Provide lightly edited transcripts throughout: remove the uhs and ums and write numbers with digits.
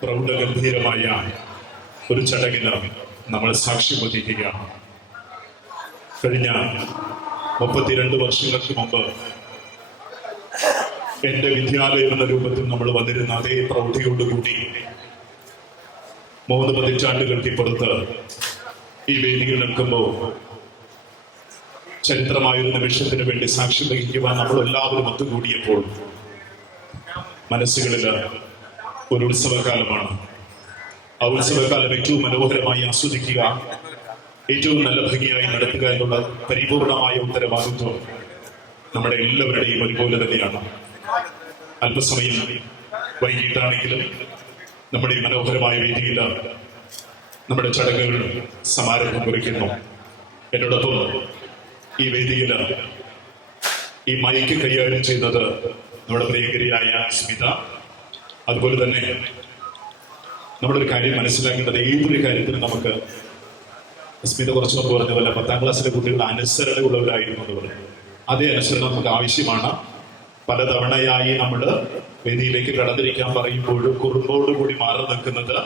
പ്രൗഢഗംഭീരമായ ഒരു ചടങ്ങിന് നമ്മൾ സാക്ഷ്യം വഹിക്കുകയാണ്. കഴിഞ്ഞ 32 വർഷങ്ങൾക്ക് മുമ്പ് എന്റെ വിദ്യാലയം എന്ന രൂപത്തിൽ നമ്മൾ വന്നിരുന്ന അതേ പ്രൗഢിയോടുകൂടി 3 പതിറ്റാണ്ടുകൾക്ക് ഇപ്പുറത്ത് ഈ വേദിയിൽ നിൽക്കുമ്പോൾ ചരിത്രമായൊരു നിമിഷത്തിന് വേണ്ടി സാക്ഷ്യം വഹിക്കുവാൻ നമ്മൾ എല്ലാവരും ഒത്തുകൂടിയപ്പോൾ മനസ്സുകളിൽ ഒരു ഉത്സവകാലമാണ്. ആ ഉത്സവകാലം ഏറ്റവും മനോഹരമായി ആസ്വദിക്കുക, ഏറ്റവും നല്ല ഭംഗിയായി നടത്തുക എന്നുള്ള പരിപൂർണമായ ഉത്തരവാദിത്വം നമ്മുടെ എല്ലാവരുടെയും ഒരുപോലെ തന്നെയാണ്. അല്പസമയം വൈകിട്ടാണെങ്കിലും നമ്മുടെ ഈ മനോഹരമായ വേദിയിൽ നമ്മുടെ ചടങ്ങുകൾ സമാരംഭം കുറിക്കുന്നു. എന്നോടൊപ്പം ഈ വേദിയിൽ ഈ മൈക്ക് കൈകാര്യം ചെയ്യുന്നത് നമ്മുടെ പ്രിയങ്കരിയായ സ്മിത. അതുപോലെ തന്നെ നമ്മളൊരു കാര്യം മനസ്സിലാക്കേണ്ടത്, ഏതൊരു കാര്യത്തിനും നമുക്ക് സ്മിത കുറച്ച് മുമ്പ് പറഞ്ഞതല്ല, 10ാം ക്ലാസ്സിലെ കുട്ടികൾ അനുസരണയുള്ളവരായിരുന്നു എന്ന് പറഞ്ഞു. അതേ അനുസരണം നമുക്ക് ആവശ്യമാണ്. പലതവണയായി നമ്മൾ വേദിയിലേക്ക് കടന്നിരിക്കാൻ പറയുമ്പോഴും കുറുമ്പോടുകൂടി മാറി നിൽക്കുന്നത്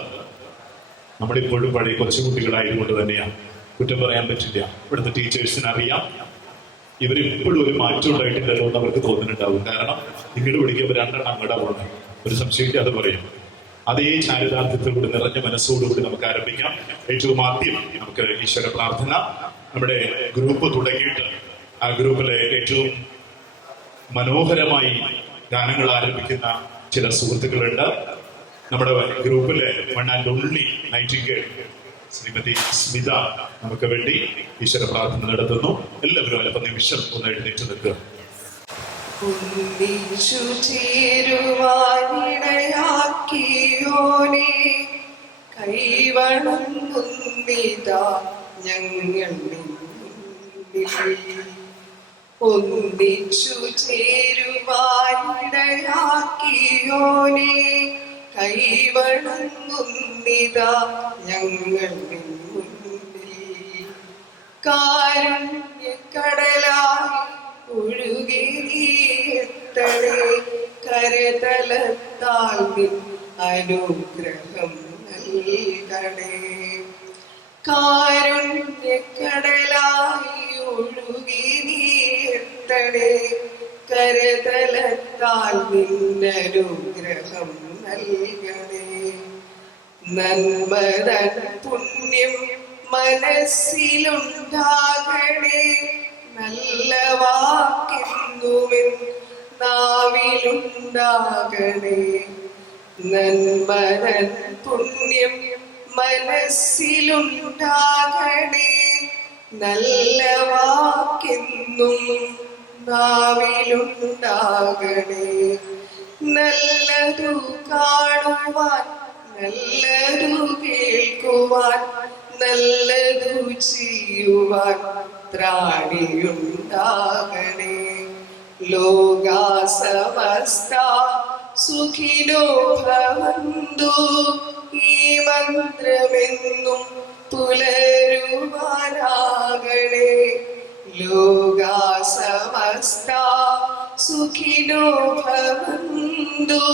നമ്മളിപ്പോഴും പഴയ കൊച്ചുകുട്ടികളായതുകൊണ്ട് തന്നെയാണ്. കുറ്റം പറയാൻ പറ്റില്ല. ഇവിടുത്തെ ടീച്ചേഴ്സിന് അറിയാം ഇവരിപ്പോഴും ഒരു മാറ്റം ഉണ്ടായിട്ടില്ലല്ലോ എന്ന് അവർക്ക് തോന്നുന്നുണ്ടാവും. കാരണം നിങ്ങൾ വിളിക്കുമ്പോൾ 2 എണ്ണം അങ്ങടെ പോകണം, ഒരു സംശയമില്ല അത് പറയും. അതേ ചാരിതാർത്ഥ്യത്തോടുകൂടി നിറഞ്ഞ മനസ്സോടുകൂടി നമുക്ക് ആരംഭിക്കാം. ഏറ്റവും ആദ്യം നമുക്ക് ഈശ്വര പ്രാർത്ഥന. നമ്മുടെ ഗ്രൂപ്പ് തുടങ്ങിയിട്ട് ആ ഗ്രൂപ്പിലെ ഏറ്റവും മനോഹരമായി ഗാനങ്ങൾ ആരംഭിക്കുന്ന ചില സുഹൃത്തുക്കളുണ്ട്. നമ്മുടെ ഗ്രൂപ്പിലെ one and only Nightingale Shrimati Smitha നമുക്ക് വേണ്ടി ഈശ്വര പ്രാർത്ഥന നടത്തുന്നു. എല്ലാവരും അല്പം നിമിഷം ഒന്ന് എഴുന്നേറ്റ് നിൽക്കുക. ഒന്നിച്ചു ചേരുവാനിടയാക്കിയോനെ കൈവണങ്ങുന്നിതാ ഞങ്ങൾ മുന്നിൽ. കാരുണ്യക്കടലായി ഒഴുകി നീത്തണേ, കരതലത്താൽ നിൻ അനുഗ്രഹം നൽകണേ. കാരുണ്യക്കടലായി ഒഴുകി നീത്തണേ, കരതലത്താൽ നിന്നനുഗ്രഹം നൽകണേ. നന്മതൻ പുണ്യം മനസ്സിലുണ്ടാകണേ, നല്ല വാക്കെന്നുമെൻ നാവിലുണ്ടാകണേ. നന്മതൻ പുണ്യം മനസ്സിലുണ്ടാകണേ, നല്ല വാക്കെന്നും നാവിലുണ്ടാകണേ. നല്ലതു കാണുവാൻ, നല്ലതു കേൾക്കുവാൻ, നല്ലതു ചെയ്യുവാൻ ത്രാണിയുണ്ടാകണേ. ലോകാസമസ്ത സുഖിനോ ഭവന്തു, ഈ മന്ത്രമെന്നും പുലരുവാനാകണേ. ലോകാസമസ്ത സുഖിനോ ഭവന്തു,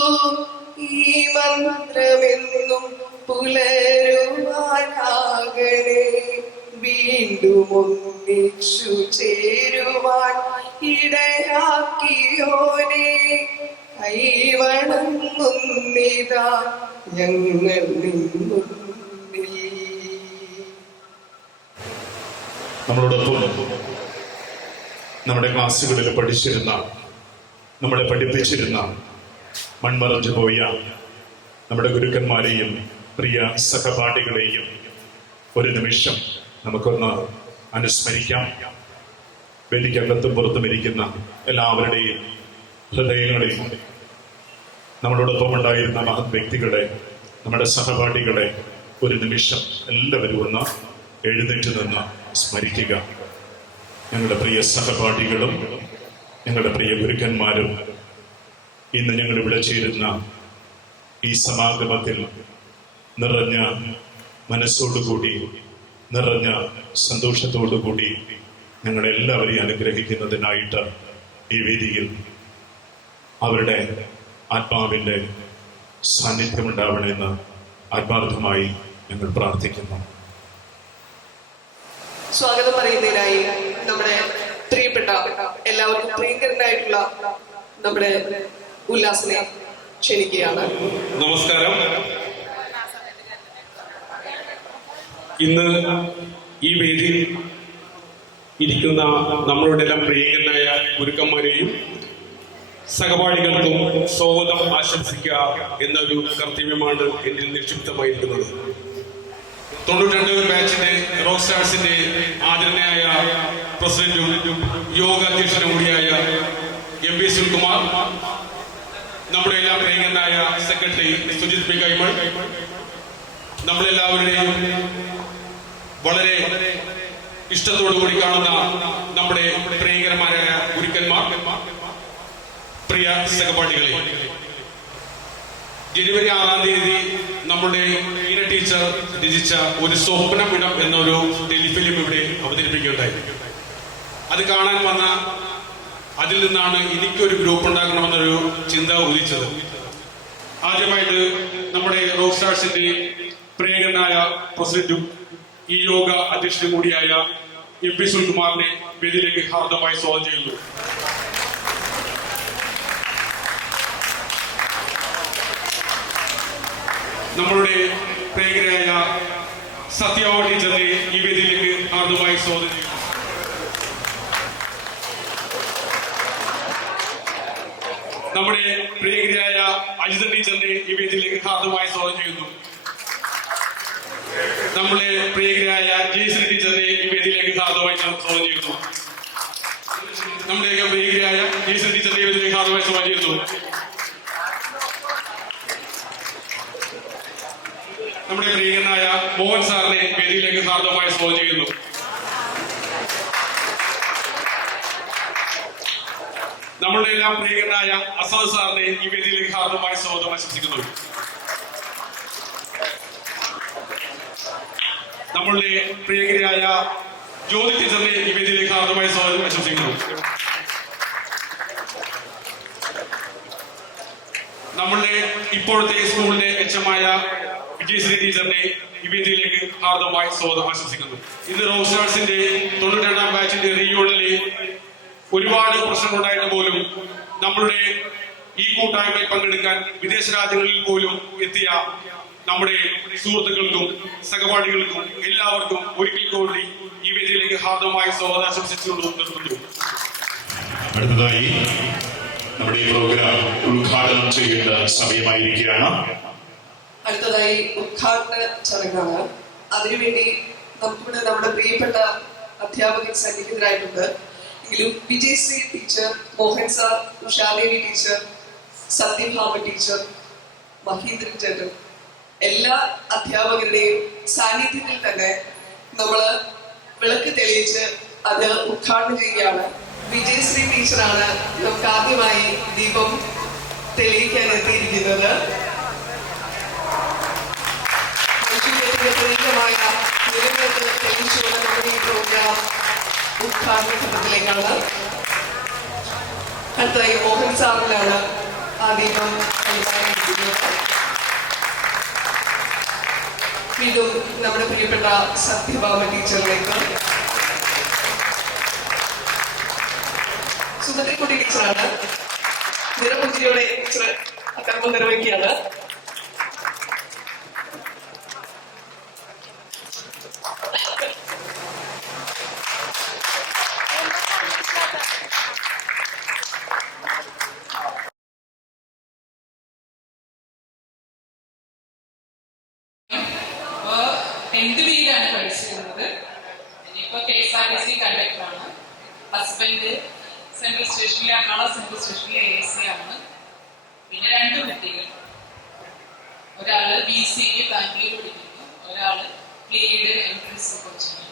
ഈ മന്ത്രമെന്നും പുലരുവാനാകണേ. വീണ്ടും ഒന്നിച്ചു ചേരുവാൻ ഇടയാക്കിയോനെ കൈവണങ്ങുന്നിതാ ഞങ്ങൾ നിന്നു. നമ്മളോടൊപ്പം നമ്മുടെ ക്ലാസ്സുകളിൽ പഠിച്ചിരുന്ന, നമ്മളെ പഠിപ്പിച്ചിരുന്ന, മൺമറഞ്ഞു പോയ നമ്മുടെ ഗുരുക്കന്മാരെയും പ്രിയ സഹപാഠികളെയും ഒരു നിമിഷം നമുക്കൊന്ന് അനുസ്മരിക്കാം. വേദിക്കകത്തും പുറത്തും ഇരിക്കുന്ന എല്ലാവരുടെയും ഹൃദയങ്ങളിൽ നമ്മളോടൊപ്പം ഉണ്ടായിരുന്ന മഹത് വ്യക്തികളെ, നമ്മുടെ സഹപാഠികളെ ഒരു നിമിഷം എല്ലാവരും ഒന്ന് എഴുന്നേറ്റ് നിന്ന് സ്മരിക്കുക. ഞങ്ങളുടെ പ്രിയ സഹപാഠികളും ഞങ്ങളുടെ പ്രിയ ഗുരുക്കന്മാരും ഇന്ന് ഞങ്ങൾ ഇവിടെ ചേരുന്ന ഈ സമാഗമത്തിൽ നിറഞ്ഞ മനസ്സോടുകൂടി, നിറഞ്ഞ സന്തോഷത്തോടുകൂടി ഞങ്ങളെല്ലാവരെയും അനുഗ്രഹിക്കുന്നതിനായിട്ട് ഈ വേദിയിൽ അവരുടെ ആത്മാവിൻ്റെ സാന്നിധ്യമുണ്ടാവണമെന്ന് ആത്മാർത്ഥമായി ഞങ്ങൾ പ്രാർത്ഥിക്കുന്നു. സ്വാഗതം പറയുന്നതിനായി നമ്മുടെ പ്രിയപ്പെട്ട എല്ലാവർക്കും പ്രിയങ്കരനായിട്ടുള്ള നമ്മുടെ ഉല്ലാസിനെ ക്ഷണിക്കുകയാണ്. നമസ്കാരം. ഇന്ന് ഈ വേദിയിൽ ഇരിക്കുന്ന നമ്മളുടെ എല്ലാം പ്രിയങ്കരനായ ഗുരുക്കന്മാരെയും സഹപാഠികൾക്കും സ്വാഗതം ആശംസിക്കുക എന്നൊരു കർത്തവ്യമാണ് എന്നിൽ നിക്ഷിപ്തമായിരിക്കുന്നത്. 92 ബാച്ചിന്റെ റോക്ക് സ്റ്റാർസിന്റെ ആദരണീയനായ പ്രസിഡന്റും യോഗ അധ്യക്ഷനും കൂടിയായ MP സുനിൽകുമാർ, നമ്മുടെ എല്ലാം പ്രിയങ്കരനായ സെക്രട്ടറി സുജിത് പി കൈമൾ, നമ്മളെല്ലാവരുടെയും വളരെ ഇഷ്ടത്തോടുകൂടി കാണുന്ന നമ്മുടെ പ്രിയങ്കരന്മാരായ ഗുരുക്കന്മാർ, പ്രിയ സഹപാഠികളെ, ജനുവരി 6-ാം തീയതി നമ്മുടെ ഈന ടീച്ചർ രചിച്ച ഒരു സ്വപ്നമിടം എന്നൊരു ടെലിഫിലിം ഇവിടെ അവതരിപ്പിക്കുകയുണ്ടായി. അത് കാണാൻ വന്ന അതിൽ നിന്നാണ് എനിക്കൊരു ഗ്രൂപ്പ് ഉണ്ടാക്കണമെന്നൊരു ചിന്ത ഉദിച്ചത്. ആദ്യമായിട്ട് നമ്മുടെ റോക്ക് സ്റ്റാർസിന്റെ പ്രിയങ്കരനായ പ്രസിഡന്റും ഈ യോഗ അധ്യക്ഷനും കൂടിയായ MP സുനിൽകുമാറിനെ വേദിയിലേക്ക് ഹാർദമായി സ്വാഗതം ചെയ്യുന്നു. നമ്മളുടെ പ്രിയങ്കരായ സത്യഭാമ ടീച്ചറിനെ ഈ വേദിയിലേക്ക് ഹാർദമായി സ്വാഗതം ചെയ്യുന്നു. നമ്മുടെ പ്രിയങ്കരായ അജിത ടീച്ചറിനെ ഈ വേദിയിലേക്ക് ഹാർദമായി സ്വാഗതം ചെയ്യുന്നു. നമ്മുടെ പ്രിയങ്കരായ ജയശ്രീ ടീച്ചറിനെ ഈ വേദിയിലേക്ക് ഹാർദമായി സ്വാഗതം ചെയ്യുന്നു. നമ്മുടെയൊക്കെ പ്രിയങ്കരായ ജയശ്രീ ടീച്ചറിനെ ഈ വേദിയിലേക്ക് ഹാർദമായി സ്വാഗതം ചെയ്യുന്നു. നമ്മുടെ പ്രിയങ്കരനായ മോഹൻ സാറിനെ വേദിയിലേക്ക് ഹാർദമായി സ്വാഗതം ചെയ്യുന്നു. നമ്മളുടെ എല്ലാം പ്രിയങ്കരനായ അസദ് സാറിനെ ഈ വേദിയിലേക്ക് ഹാർദമായി സ്വാഗതം ആശംസിക്കുന്നു. നമ്മളുടെ പ്രിയങ്കരായ ജ്യോതി ടീച്ചറിനെ ഈ വേദിയിലേക്ക് ഹാർദമായി സ്വാഗതം ആശംസിക്കുന്നു. നമ്മളുടെ ഇപ്പോഴത്തെ സ്കൂളിലെ HM-ആയ വിജയശ്രീ ടീച്ചറിനെ ഈ വേദിയിലേക്ക് ഹാർദമായി സ്വാഗതം ആശംസിക്കുന്നു. ഇന്ന് റോക്ക് സ്റ്റാർസിന്റെ 92-ാം ബാച്ചിന്റെ റീയൂണിയനിൽ ഒരുപാട് പ്രശ്നങ്ങളുണ്ടായിട്ട് പോലും നമ്മളുടെ ഈ കൂട്ടായ്മയിൽ പങ്കെടുക്കാൻ വിദേശ രാജ്യങ്ങളിൽ പോലും എത്തിയ നമ്മുടെ സുഹൃത്തുക്കൾക്കും സഹപാഠികൾക്കും എല്ലാവർക്കും ഒരിക്കൽ കൂടി ഈ വേദിയിലേക്ക് ഹാർദമായി സ്വാഗതം ആശംസിച്ചുകൊണ്ട് നിർത്തുന്നു. അടുത്തതായി നമ്മുടെ ഈ പ്രോഗ്രാം ഉദ്ഘാടനം ചെയ്യേണ്ട സമയമായിരിക്കുകയാണ്. അടുത്തതായി ഉദ്ഘാടന ചടങ്ങാണ്. അതിനുവേണ്ടി നമുക്കിവിടെ നമ്മുടെ പ്രിയപ്പെട്ട അധ്യാപകർ സന്നിഹിതരായിട്ടുണ്ട്. എങ്കിലും Vijayasree teacher, Mohan sir, Ushadevi teacher, Satyabhama teacher, Mahindran ചേട്ടൻ, എല്ലാ അധ്യാപകരുടെയും സാന്നിധ്യത്തിൽ തന്നെ നമ്മൾ വിളക്ക് തെളിയിച്ച് അത് ഉദ്ഘാടനം ചെയ്യുകയാണ്. വിജയശ്രീ ടീച്ചറാണ് നമുക്ക് ആദ്യമായി ദീപം തെളിയിക്കാൻ എത്തിയിരിക്കുന്നത്. പ്രിയമായ നിലവിളക്ക് തെളിയിച്ചുകൊണ്ട് നമ്മുടെ ഈ പ്രോഗ്രാം ഉദ്ഘാടന ഘട്ടത്തിലേക്കാണ്. അടുത്തതായി മോഹൻ സാറിലാണ് ആ ദീപം കൈമാറിയിരിക്കുന്നത്. വീണ്ടും നമ്മുടെ പ്രിയപ്പെട്ട സത്യഭാമ ടീച്ചറിലേക്ക്, സുഭദ്രക്കുട്ടി ടീച്ചറാണ് നിറപുഞ്ചിരിയോടെ ടീച്ചർ കർമ്മം നിർവഹിക്കുകയാണ്. എന്ത് വീടാണ് പഠിച്ചിരുന്നത്. ഇനിയിപ്പോ KSRTC കണ്ടക്ടറാണ്. ഹസ്ബൻഡ് സെൻട്രൽ സ്റ്റേഷനിലെ എറണാകുളം സെൻട്രൽ സ്റ്റേഷനിലെ AC ആണ്. പിന്നെ 2 കുട്ടികൾ, ഒരാള് BCA ബാംഗ്ലൂർ പഠിക്കുന്നു, ഒരാള് lead entrance coaching.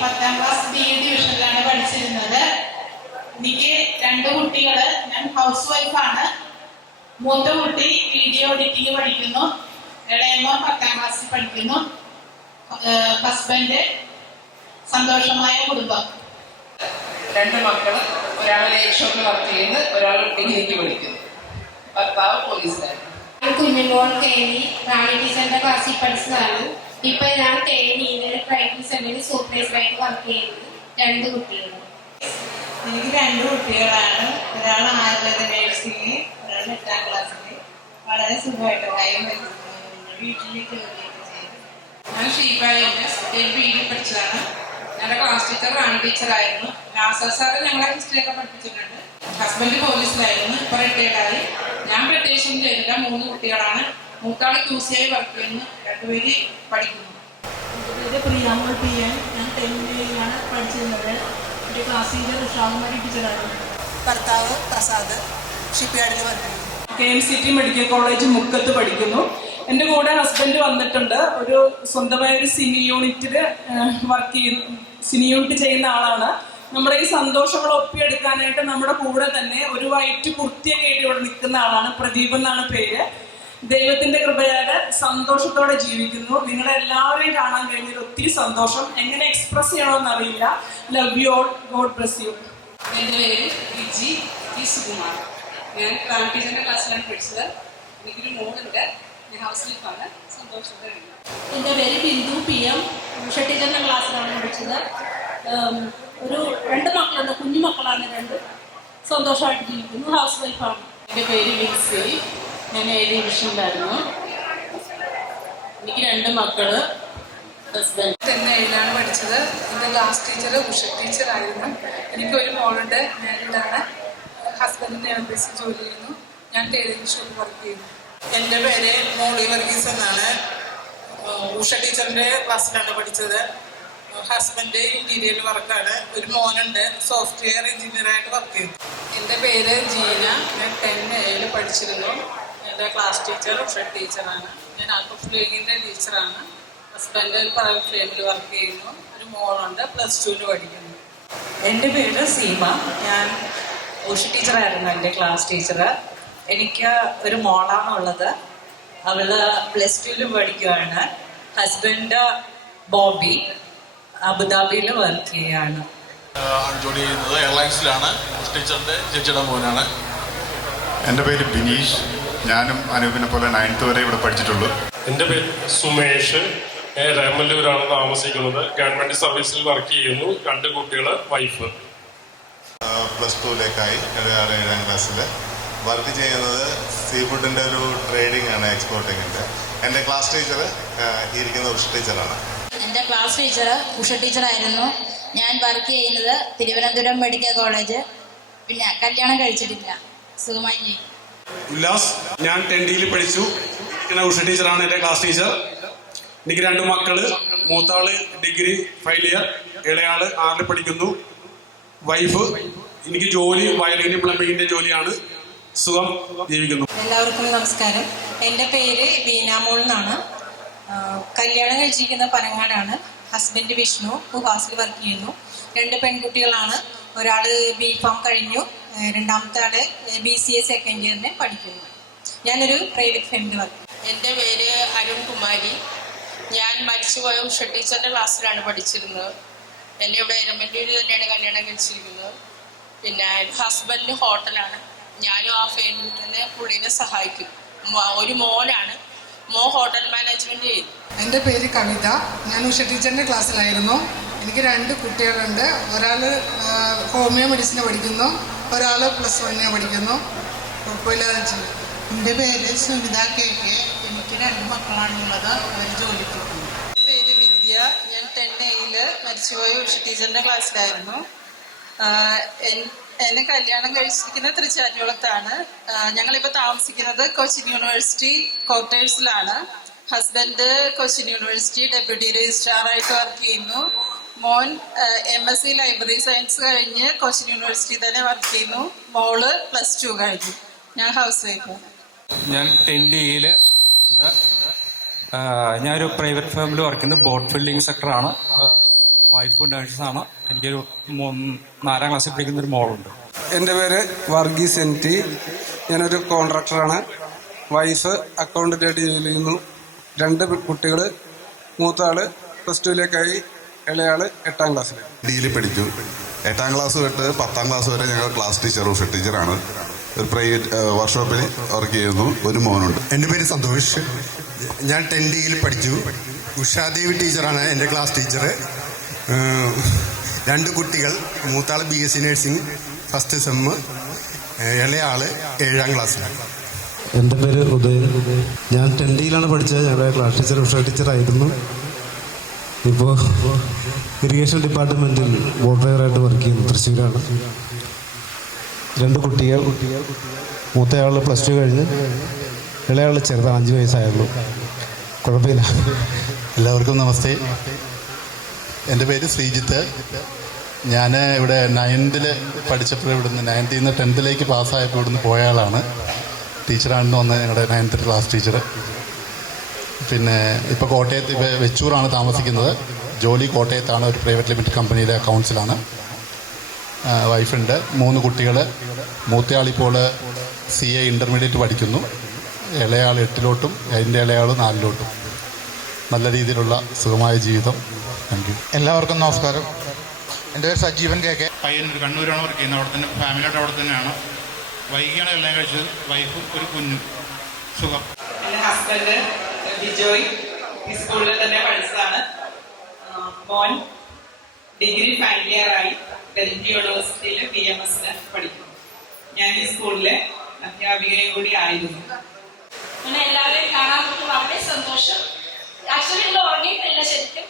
10ാം class B ഡിവിഷനിലാണ് പഠിച്ചിരുന്നത്. എനിക്ക് 2 കുട്ടികള്. ഞാൻ ഹൗസ് വൈഫാണ്. മൂത്ത കുട്ടി വീഡിയോ എഡിറ്റിംഗ് പഠിക്കുന്നു. ഇളയമോൻ 10ാം ക്ലാസ്സിൽ പഠിക്കുന്നു. ഹസ്ബൻഡ് സന്തോഷമായ കുടുംബം. 2 മക്കള്, ഒരാൾ ലേക്ക് ഷോപ്പിൽ വർക്ക് ചെയ്യുന്നു, ഒരാൾ ഡിഗ്രിക്ക് പഠിക്കുന്നു, ഭർത്താവ് പോലീസുകാരൻ. കുഞ്ഞുമോൾ കേനി റാണി ടീച്ചറിന്റെ ക്ലാസ്സിൽ പഠിച്ചതാണ്. ഇപ്പൊ ഞാൻ കേനിയിലെ ട്രൈനിങ് സെന്ററിൽ സൂപ്പർവൈസറായിട്ട് വർക്ക് ചെയ്യുന്നത്. 2 കുട്ടികൾ. എനിക്ക് 2 കുട്ടികളാണ്. ഒരാൾ ആയുർവേദ നഴ്സിംഗ്, ഒരാൾ 8ാം ക്ലാസ്സിൽ. വളരെ സുഖമായിട്ട് കാര്യം വീട്ടിൽ ജോലിയൊക്കെ ചെയ്തു. ഞാൻ ഷീബായിട്ട് വീട്ടിൽ പഠിച്ചതാണ്. ഞങ്ങളുടെ ക്ലാസ് ടീച്ചർ റാണി ടീച്ചറായിരുന്നു. നാസർ സാറ് ഞങ്ങളെ ഹിസ്റ്ററി ഒക്കെ പഠിപ്പിച്ചിട്ടുണ്ട്. ഹസ്ബൻഡ് പോലീസിലായിരുന്നു. ഇപ്പൊ റിട്ടയർഡായി. ഞാൻ പ്രത്യേകിച്ചൊന്നും ചെയ്തില്ല. 3 കുട്ടികളാണ്. മൂത്താൾ QC വർക്ക് ചെയ്യുന്നു. 2 പേര് പഠിക്കുന്നു. എൻ്റെ പേര് പ്രിയാമോൾ PM. ഞാൻ 10ാണ് പഠിച്ചിരുന്നത്. എൻ്റെ ക്ലാസ് ടീച്ചർ ഉഷാകുമാരി ടീച്ചറായിരുന്നു. ഭർത്താവ് പ്രസാദ് ഷിപ്പ്യാർഡിൽ വന്നു. KMCT മെഡിക്കൽ കോളേജ് മുക്കത്ത് പഠിക്കുന്നു. എൻ്റെ കൂടെ ഹസ്ബൻഡ് വന്നിട്ടുണ്ട്. ഒരു സ്വന്തമായ ഒരു സിനി യൂണിറ്റിൽ സിനി യൂണിറ്റ് ചെയ്യുന്ന ആളാണ്. നമ്മുടെ ഈ സന്തോഷങ്ങൾ ഒപ്പിയെടുക്കാനായിട്ട് നമ്മുടെ കൂടെ തന്നെ ഒരു വൈറ്റ് കുർത്തിയൊക്കെ ആയിട്ട് ഇവിടെ നിൽക്കുന്ന ആളാണ്. പ്രദീപ് എന്നാണ് പേര്. ദൈവത്തിന്റെ കൃപയാല് സന്തോഷത്തോടെ ജീവിക്കുന്നു. നിങ്ങളെ എല്ലാവരെയും കാണാൻ കഴിഞ്ഞതിൽ ഒത്തിരി സന്തോഷം. എങ്ങനെ എക്സ്പ്രസ് ചെയ്യണമെന്ന് അറിയില്ല. Love you all. God bless you. എൻ്റെ പേര് വിജി ടി സുകുമാർ. ഞാൻ റാണി ടീച്ചറിന്റെ ക്ലാസ്സിലാണ് പഠിച്ചത്. എനിക്കൊരു മോളുണ്ട്. ഞാൻ ഹൗസ് വൈഫാണ്. സന്തോഷത്തോടെ. എൻ്റെ പേര് ബിന്ദു PM. ഉഷ ടീച്ചറിൻ്റെ ക്ലാസ്സിലാണ് പഠിച്ചത്. ഒരു 2 മക്കളുണ്ട്. കുഞ്ഞു മക്കളാണ് 2. സന്തോഷമായിട്ട് ജീവിക്കുന്നു. ഹൗസ് വൈഫാണ്. എൻ്റെ പേര് വിൻസി. ഞാൻ A ഡിവിഷനിലായിരുന്നു. എനിക്ക് 2 മക്കള്. ഹസ്ബൻഡ് 10ാണ് പഠിച്ചത്. എൻ്റെ ക്ലാസ് ടീച്ചർ ഉഷ ടീച്ചറായിരുന്നു. എനിക്കൊരു മോളുണ്ട്. മാരീഡാണ്. ഹസ്ബൻഡിൻ്റെ MPC ജോലി ചെയ്യുന്നു. ഞാൻ ടൈലറിംഗ് ഷോപ്പ് വർക്ക് ചെയ്യുന്നു. എൻ്റെ പേര് മോളി വർഗീസ് എന്നാണ്. ഉഷ ടീച്ചറിന്റെ ക്ലാസ്സിലാണ് പഠിച്ചത്. ഹസ്ബൻഡ് ഇന്റീരിയർ വർക്കാണ്. ഒരു മോനുണ്ട്. സോഫ്റ്റ്വെയർ എഞ്ചിനീയറായിട്ട് വർക്ക് ചെയ്യുന്നു. എൻ്റെ പേര് ജീന. ഞാൻ 10A പഠിച്ചിരുന്നു. എൻ്റെ ക്ലാസ് ടീച്ചർ ഉഷ ടീച്ചറാണ്. ഞാൻ ആൽഫ്ലേഗിൻ്റെ ടീച്ചറാണ്. ഹസ്ബൻഡ് പ്രൈവറ്റ് ഫേമിൽ വർക്ക് ചെയ്യുന്നു. ഒരു മോളുണ്ട്. +2 പഠിക്കുന്നു. എൻ്റെ പേര് സീമ. ഞാൻ ഉഷ ടീച്ചറായിരുന്നു എൻ്റെ ക്ലാസ് ടീച്ചർ. എനിക്ക് ഒരു മോളാണുള്ളത്. അവള് +2 പഠിക്കുകയാണ്. ഹസ്ബൻഡ് ബോബി അബുദാബിയിൽ വർക്ക് ചെയ്യുകയാണ്. ജോലി ചെയ്യുന്നത് എയർലൈൻസിലാണ്. ടീച്ചറിൻ്റെ ചേച്ചിയുടെ മോനാണ്. എൻ്റെ പേര് ബിനീഷ്. ഞാനും അനൂപിനെ പോലെ 9th വരെ ഇവിടെ പഠിച്ചിട്ടുള്ളൂ. എൻ്റെ പേര് സുമേഷ്. രാമല്ലൂരാണ് താമസിക്കുന്നത്. ഗവൺമെൻറ് സർവീസിൽ വർക്ക് ചെയ്യുന്നു. 2 കുട്ടികൾ, വൈഫ്. +2ലേക്കായി. ഒരാൾ 7ാം ക്ലാസ്സിൽ. വർക്ക് ചെയ്യുന്നത് സീ ഫുഡിൻ്റെ ഒരു ട്രേഡിംഗ് ആണ്, എക്സ്പോർട്ടിങ്ങിൻ്റെ. എൻ്റെ ക്ലാസ് ടീച്ചർ ഇരിക്കുന്ന ഉഷ ടീച്ചറാണ്. എൻ്റെ ക്ലാസ് ടീച്ചർ ഉഷ ടീച്ചറായിരുന്നു. ഞാൻ വർക്ക് ചെയ്യുന്നത് തിരുവനന്തപുരം മെഡിക്കൽ കോളേജ്. പിന്നെ കല്യാണം കഴിച്ചിട്ടില്ല. സുഖമായി. ഉല്ലാസ്. ഞാൻ 10ൽ പഠിച്ചു. പിന്നെ ഉഷ ടീച്ചറാണ് എൻ്റെ ക്ലാസ് ടീച്ചർ. എനിക്ക് 2 മക്കള്. മൂത്താള് ഡിഗ്രി ഫൈനൽ ഇയർ. ഇളയാള് 6ൽ പഠിക്കുന്നു. വൈഫ്. എനിക്ക് ജോലി വയറിംഗ് പ്ലംബിങ്ങിന്റെ ജോലിയാണ്. സുഖം, ജീവിക്കുന്നു. എല്ലാവർക്കും നമസ്കാരം. എൻ്റെ പേര് ബീനാമോൾ എന്നാണ്. കല്യാണം കഴിച്ചിരിക്കുന്ന പനങ്ങാടാണ്. ഹസ്ബൻഡ് വിഷ്ണു ഉഹാസിൽ വർക്ക് ചെയ്യുന്നു. 2 പെൺകുട്ടികളാണ്. ഒരാൾ B.Pharm കഴിഞ്ഞു. 2ാമത്തെ ആള് BCA സെക്കൻഡ് ഇയറിന് പഠിക്കുന്നു. ഞാനൊരു പ്രൈവറ്റ് ഫേമിൽ വർക്ക്. എൻ്റെ പേര് അരുൺ കുമാരി. ഞാൻ മരിച്ചുപോയ ഉഷ ടീച്ചറിൻ്റെ ക്ലാസ്സിലാണ് പഠിച്ചിരുന്നത്. എന്നെ ഇവിടെ എരമല്ലൂർ തന്നെയാണ് കല്യാണം കഴിച്ചിരിക്കുന്നത്. പിന്നെ ഹസ്ബൻഡ് ഹോട്ടലാണ്. ഞാനും ആ ഫാമിലിയിൽ തന്നെ പുള്ളിനെ സഹായിക്കും. ഒരു മോനാണ്. ഹോട്ടൽ മാനേജ്മെന്റ് ചെയ്തു. എൻ്റെ പേര് കവിത. ഞാൻ ഉഷ ടീച്ചറിൻ്റെ ക്ലാസ്സിലായിരുന്നു. എനിക്ക് 2 കുട്ടികളുണ്ട്. ഒരാൾ ഹോമിയോ മെഡിസിന് പഠിക്കുന്നു. ഒരാൾ +1 പഠിക്കുന്നു. കുഴപ്പമില്ലാതെ ചെയ്യും. എൻ്റെ പേര് സുനിത KK. എനിക്ക് 2 മക്കളാണുള്ളത്. അവർ ജോലിക്ക് പോകുന്നു. എൻ്റെ പേര് വിദ്യ. ഞാൻ 10A മരിച്ചുപോയ ഉഷ ടീച്ചറിൻ്റെ ക്ലാസ്സിലായിരുന്നു. എന്നെ കല്യാണം കഴിച്ചിരിക്കുന്നത് തൃച്ചാറ്റുകുളത്താണ്. ഞങ്ങളിപ്പോൾ താമസിക്കുന്നത് കൊച്ചിൻ യൂണിവേഴ്സിറ്റി ക്വാർട്ടേഴ്സിലാണ്. ഹസ്ബൻഡ് കൊച്ചിൻ യൂണിവേഴ്സിറ്റി ഡെപ്യൂട്ടി രജിസ്ട്രാറായിട്ട് വർക്ക് ചെയ്യുന്നു. മോൻ MSc ലൈബ്രറി സയൻസ് കഴിഞ്ഞ് കൊച്ചിൻ യൂണിവേഴ്സിറ്റി തന്നെ വർക്ക് ചെയ്യുന്നു. മോള് +2 കഴിഞ്ഞു. ഞാൻ ഹൗസ് വൈഫാണ്. ഞാൻ 10D പഠിച്ചിരുന്നത്. ഞാനൊരു പ്രൈവറ്റ് ഫേമിൽ വർക്ക് ചെയ്യുന്നത്. ബോട്ട് ഫില്ലിംഗ് സെക്ടറാണ്. വൈഫ് നഴ്സാണ്. എനിക്കൊരു 4ാം ക്ലാസ്സിൽ പഠിക്കുന്ന ഒരു മോളുണ്ട്. എൻ്റെ പേര് വർഗീസ് NT. ഞാനൊരു കോൺട്രാക്ടറാണ്. വൈഫ് അക്കൗണ്ടൻ്റായിട്ട് ജോലി ചെയ്യുന്നു. 2 കുട്ടികൾ. മൂത്താള് +2ലേക്കായി. ഇളയാള് 8ാം ക്ലാസ്സിൽ. ഡിയിൽ പഠിച്ചു. 8ാം ക്ലാസ് തൊട്ട് 10ാം ക്ലാസ് വരെ ഞങ്ങൾ ക്ലാസ് ടീച്ചർ ഉഷ ടീച്ചറാണ്. ഒരു പ്രൈവറ്റ് വർക്ക്ഷോപ്പിൽ വർക്ക് ചെയ്യുന്നു. ഒരു മോനുണ്ട്. എൻ്റെ പേര് സന്തോഷ്. ഞാൻ 10th പഠിച്ചു. ഉഷാദേവി ടീച്ചറാണ് എൻ്റെ ക്ലാസ് ടീച്ചർ. 2 കുട്ടികൾ, മൂത്താൾ BSc നഴ്സിംഗ് ഫസ്റ്റ് സെം, ഇളയാൾ 7ാം ക്ലാസ്സിലാണ്. എൻ്റെ പേര് ഉദയൻ. ഞാൻ 10th പഠിച്ചത്. ഞങ്ങളുടെ ക്ലാസ് ടീച്ചർ ഉഷ ടീച്ചറായിരുന്നു. ഇപ്പോൾ ഇറിഗേഷൻ ഡിപ്പാർട്ട്മെൻറ്റിൽ ബോട്ട് ഡ്രൈവറായിട്ട് വർക്ക് ചെയ്യുന്നു. തൃശ്ശൂരാണ്. 2 കുട്ടികൾ, മൂത്തയാൾ +2 കഴിഞ്ഞ്, ഇളയാൾ ചെറുതാണ്, 5 വയസ്സായുള്ളൂ. കുഴപ്പമില്ല. എല്ലാവർക്കും നമസ്തേ. എൻ്റെ പേര് ശ്രീജിത്ത്. ഞാൻ ഇവിടെ 9th പഠിച്ചപ്പോൾ ഇവിടുന്ന് 9th നിന്ന് 10th പാസ്സായപ്പോൾ ഇവിടുന്ന് പോയ ആളാണ്. ടീച്ചറാണെന്ന് വന്നത് ഞങ്ങളുടെ 9th ക്ലാസ് ടീച്ചർ. പിന്നെ ഇപ്പോൾ കോട്ടയത്ത് വെച്ചൂറാണ് താമസിക്കുന്നത്. ജോലി കോട്ടയത്താണ്. ഒരു പ്രൈവറ്റ് ലിമിറ്റഡ് കമ്പനിയിലെ അക്കൗണ്ട്സിലാണ്. വൈഫുണ്ട്. 3 കുട്ടികൾ. മൂത്തയാളിപ്പോൾ CA ഇൻ്റർമീഡിയറ്റ് പഠിക്കുന്നു. ഇളയാൾ 8ലോട്ടും അതിൻ്റെ ഇളയാൾ 4ലോട്ടും. നല്ല രീതിയിലുള്ള സുഖമായ ജീവിതം. Thank you. എല്ലാവർക്കും നമസ്കാരം. എൻ്റെ പേര് സജീവൻ KK. പയ്യന്നൂർ, കണ്ണൂരാണ് വർക്ക് ചെയ്യുന്നത്. അവിടെ തന്നെ ഫാമിലിയായിട്ട് അവിടെ തന്നെയാണ്. വൈകിയാണ് എല്ലാം കഴിച്ചത്. വൈഫ്, ഒരു കുഞ്ഞും. സുഖം. എൻ്റെ ഹസ്ബൻഡ് ബിജോയ് ഈ സ്കൂളിൽ തന്നെ പഠിച്ചതാണ്. മോൻ ഡിഗ്രി ഫൈനൽ ഇയർ ആയി ഡൽഹി യൂണിവേഴ്സിറ്റിയിൽ BMS പഠിക്കുന്നു. ഞാൻ ഈ സ്കൂളിലെ അധ്യാപികയും കൂടി ആയിരുന്നു. അങ്ങനെ എല്ലാവരെയും കാണാൻ വളരെ സന്തോഷം. ആക്ച്വലി ഇന്ന് ഉറങ്ങിയിട്ടില്ല. ശരിക്കും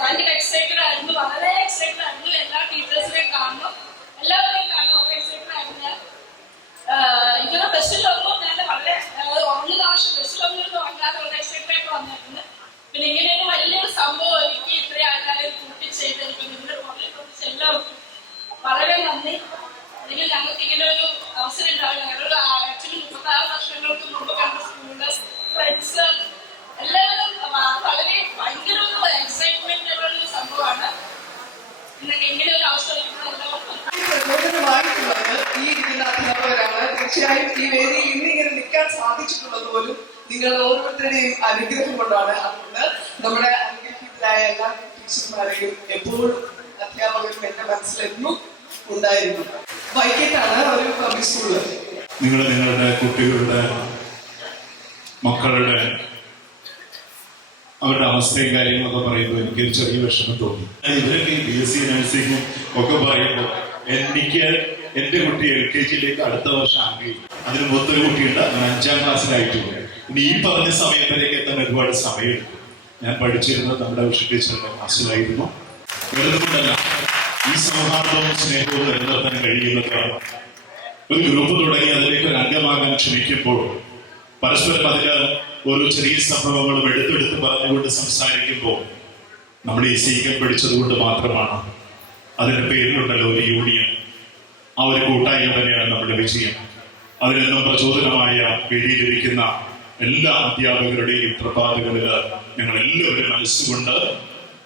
ഭയങ്കര എക്സൈറ്റഡ് ആയിരുന്നു. വളരെ എക്സൈറ്റഡ് ആയിരുന്നു. എല്ലാ ടീച്ചേഴ്സിനെയും കാണുന്നു, എല്ലാവരെയും കാണുന്നു. വളരെ എക്സൈറ്റഡ് ആയിരുന്നു ഞാൻ. എനിക്കൊന്ന് ബസ്സിലൊന്നും ഞാൻ വളരെ ഉറങ്ങുന്ന ആവശ്യം ബസ്സിലൊന്നും ഉറങ്ങാതെ വളരെ എക്സൈറ്റഡ് ആയിട്ട് വന്നിട്ടുണ്ട്. പിന്നെ ഇങ്ങനെയൊരു വലിയൊരു സംഭവം എനിക്ക് ഇത്രയും ആൾക്കാരെ കൂട്ടിച്ചെയ്തിരിക്കുന്നു. ഇതിന്റെ പുറകിൽ കുറച്ച് എല്ലാവർക്കും വളരെ നന്ദി. അല്ലെങ്കിൽ ഞങ്ങൾക്ക് ഇങ്ങനെ ഒരു അവസരം ഉണ്ടാവില്ല. ഞങ്ങളൊരു ആക്ച്വലി 36 വർഷങ്ങൾക്ക് മുമ്പ് കണ്ട സ്കൂളിലെ ഫ്രണ്ട്സ് എല്ലാവരും വളരെ ഭയങ്കര ഒരു എക്സൈറ്റ്മെന്റ് ഉള്ള ഒരു സംഭവമാണ്. ഇന്നൊക്കെ ഇങ്ങനെ ഒരു അവസരം എല്ലാവർക്കും പ്രചോദനമായിട്ടുള്ളത് ഈ ഇരിക്കുന്ന അധ്യാപകരാണ്. തീർച്ചയായും ഈ വേദിയിൽ ഇന്നിങ്ങനെ നിൽക്കാൻ സാധിച്ചിട്ടുള്ളത് പോലും നിങ്ങൾ ഓരോരുത്തരുടെയും അനുഗ്രഹം കൊണ്ടാണ്. അതുകൊണ്ട് നമ്മുടെ അനുഗ്രഹീതരായ എല്ലാ ടീച്ചർമാരെയും എപ്പോഴും അധ്യാപകരും എന്റെ മനസ്സിലെന്നും ഉണ്ടായിരുന്നു. വൈകിട്ടാണ് ഒരു പബ്ലിക് സ്കൂള്. നിങ്ങളുടെ കുട്ടികളുടെ മക്കളുടെ അവരുടെ അവസ്ഥയും കാര്യങ്ങളൊക്കെ പറയുമ്പോൾ എനിക്കൊരു ചെറിയ വിഷമം തോന്നി. ഇവരൊക്കെ BSc നഴ്സിംഗും ഒക്കെ പറയുമ്പോൾ എനിക്ക് എന്റെ കുട്ടി LKG അടുത്ത വർഷം ആക്കി. അതിന് മൊത്തൊരു കുട്ടിയുണ്ട്. ഞാൻ 5ാം ക്ലാസ്സിലായിട്ടുണ്ട്. ഇനി ഈ പറഞ്ഞ സമയം വരെയൊക്കെ എത്താൻ ഒരുപാട് സമയമുണ്ട്. ഞാൻ പഠിച്ചിരുന്നത് നമ്മുടെ ഉഷ ടീച്ചറിന്റെ ക്ലാസ്സിലായിരുന്നു. വെറുതുകൊണ്ടല്ല, ഈ സൗഹാർദ്ദവും സ്നേഹവും നിലനിർത്താൻ കഴിയുന്നത് ഒരു ഗ്രൂപ്പ് തുടങ്ങി അതിലേക്ക് ഒരു അംഗമാകാൻ ശ്രമിക്കുമ്പോൾ പരസ്പരം അതിന് ഓരോ ചെറിയ സംഭവങ്ങളും എടുത്തെടുത്ത് പറഞ്ഞുകൊണ്ട് സംസാരിക്കുമ്പോൾ നമ്മൾ ഈ സീക്കം പിടിച്ചതുകൊണ്ട് മാത്രമാണ്. അതിന്റെ പേരിലുണ്ടല്ലോ ഒരു യൂണിയൻ. ആ ഒരു കൂട്ടായ്മ തന്നെയാണ് നമ്മുടെ വിജയം. അതിനെന്നും പ്രചോദനമായ വേദിയിലിരിക്കുന്ന എല്ലാ അധ്യാപകരുടെയും പ്രഭാതങ്ങളിൽ ഞങ്ങൾ എല്ലാവരും മനസ്സുകൊണ്ട്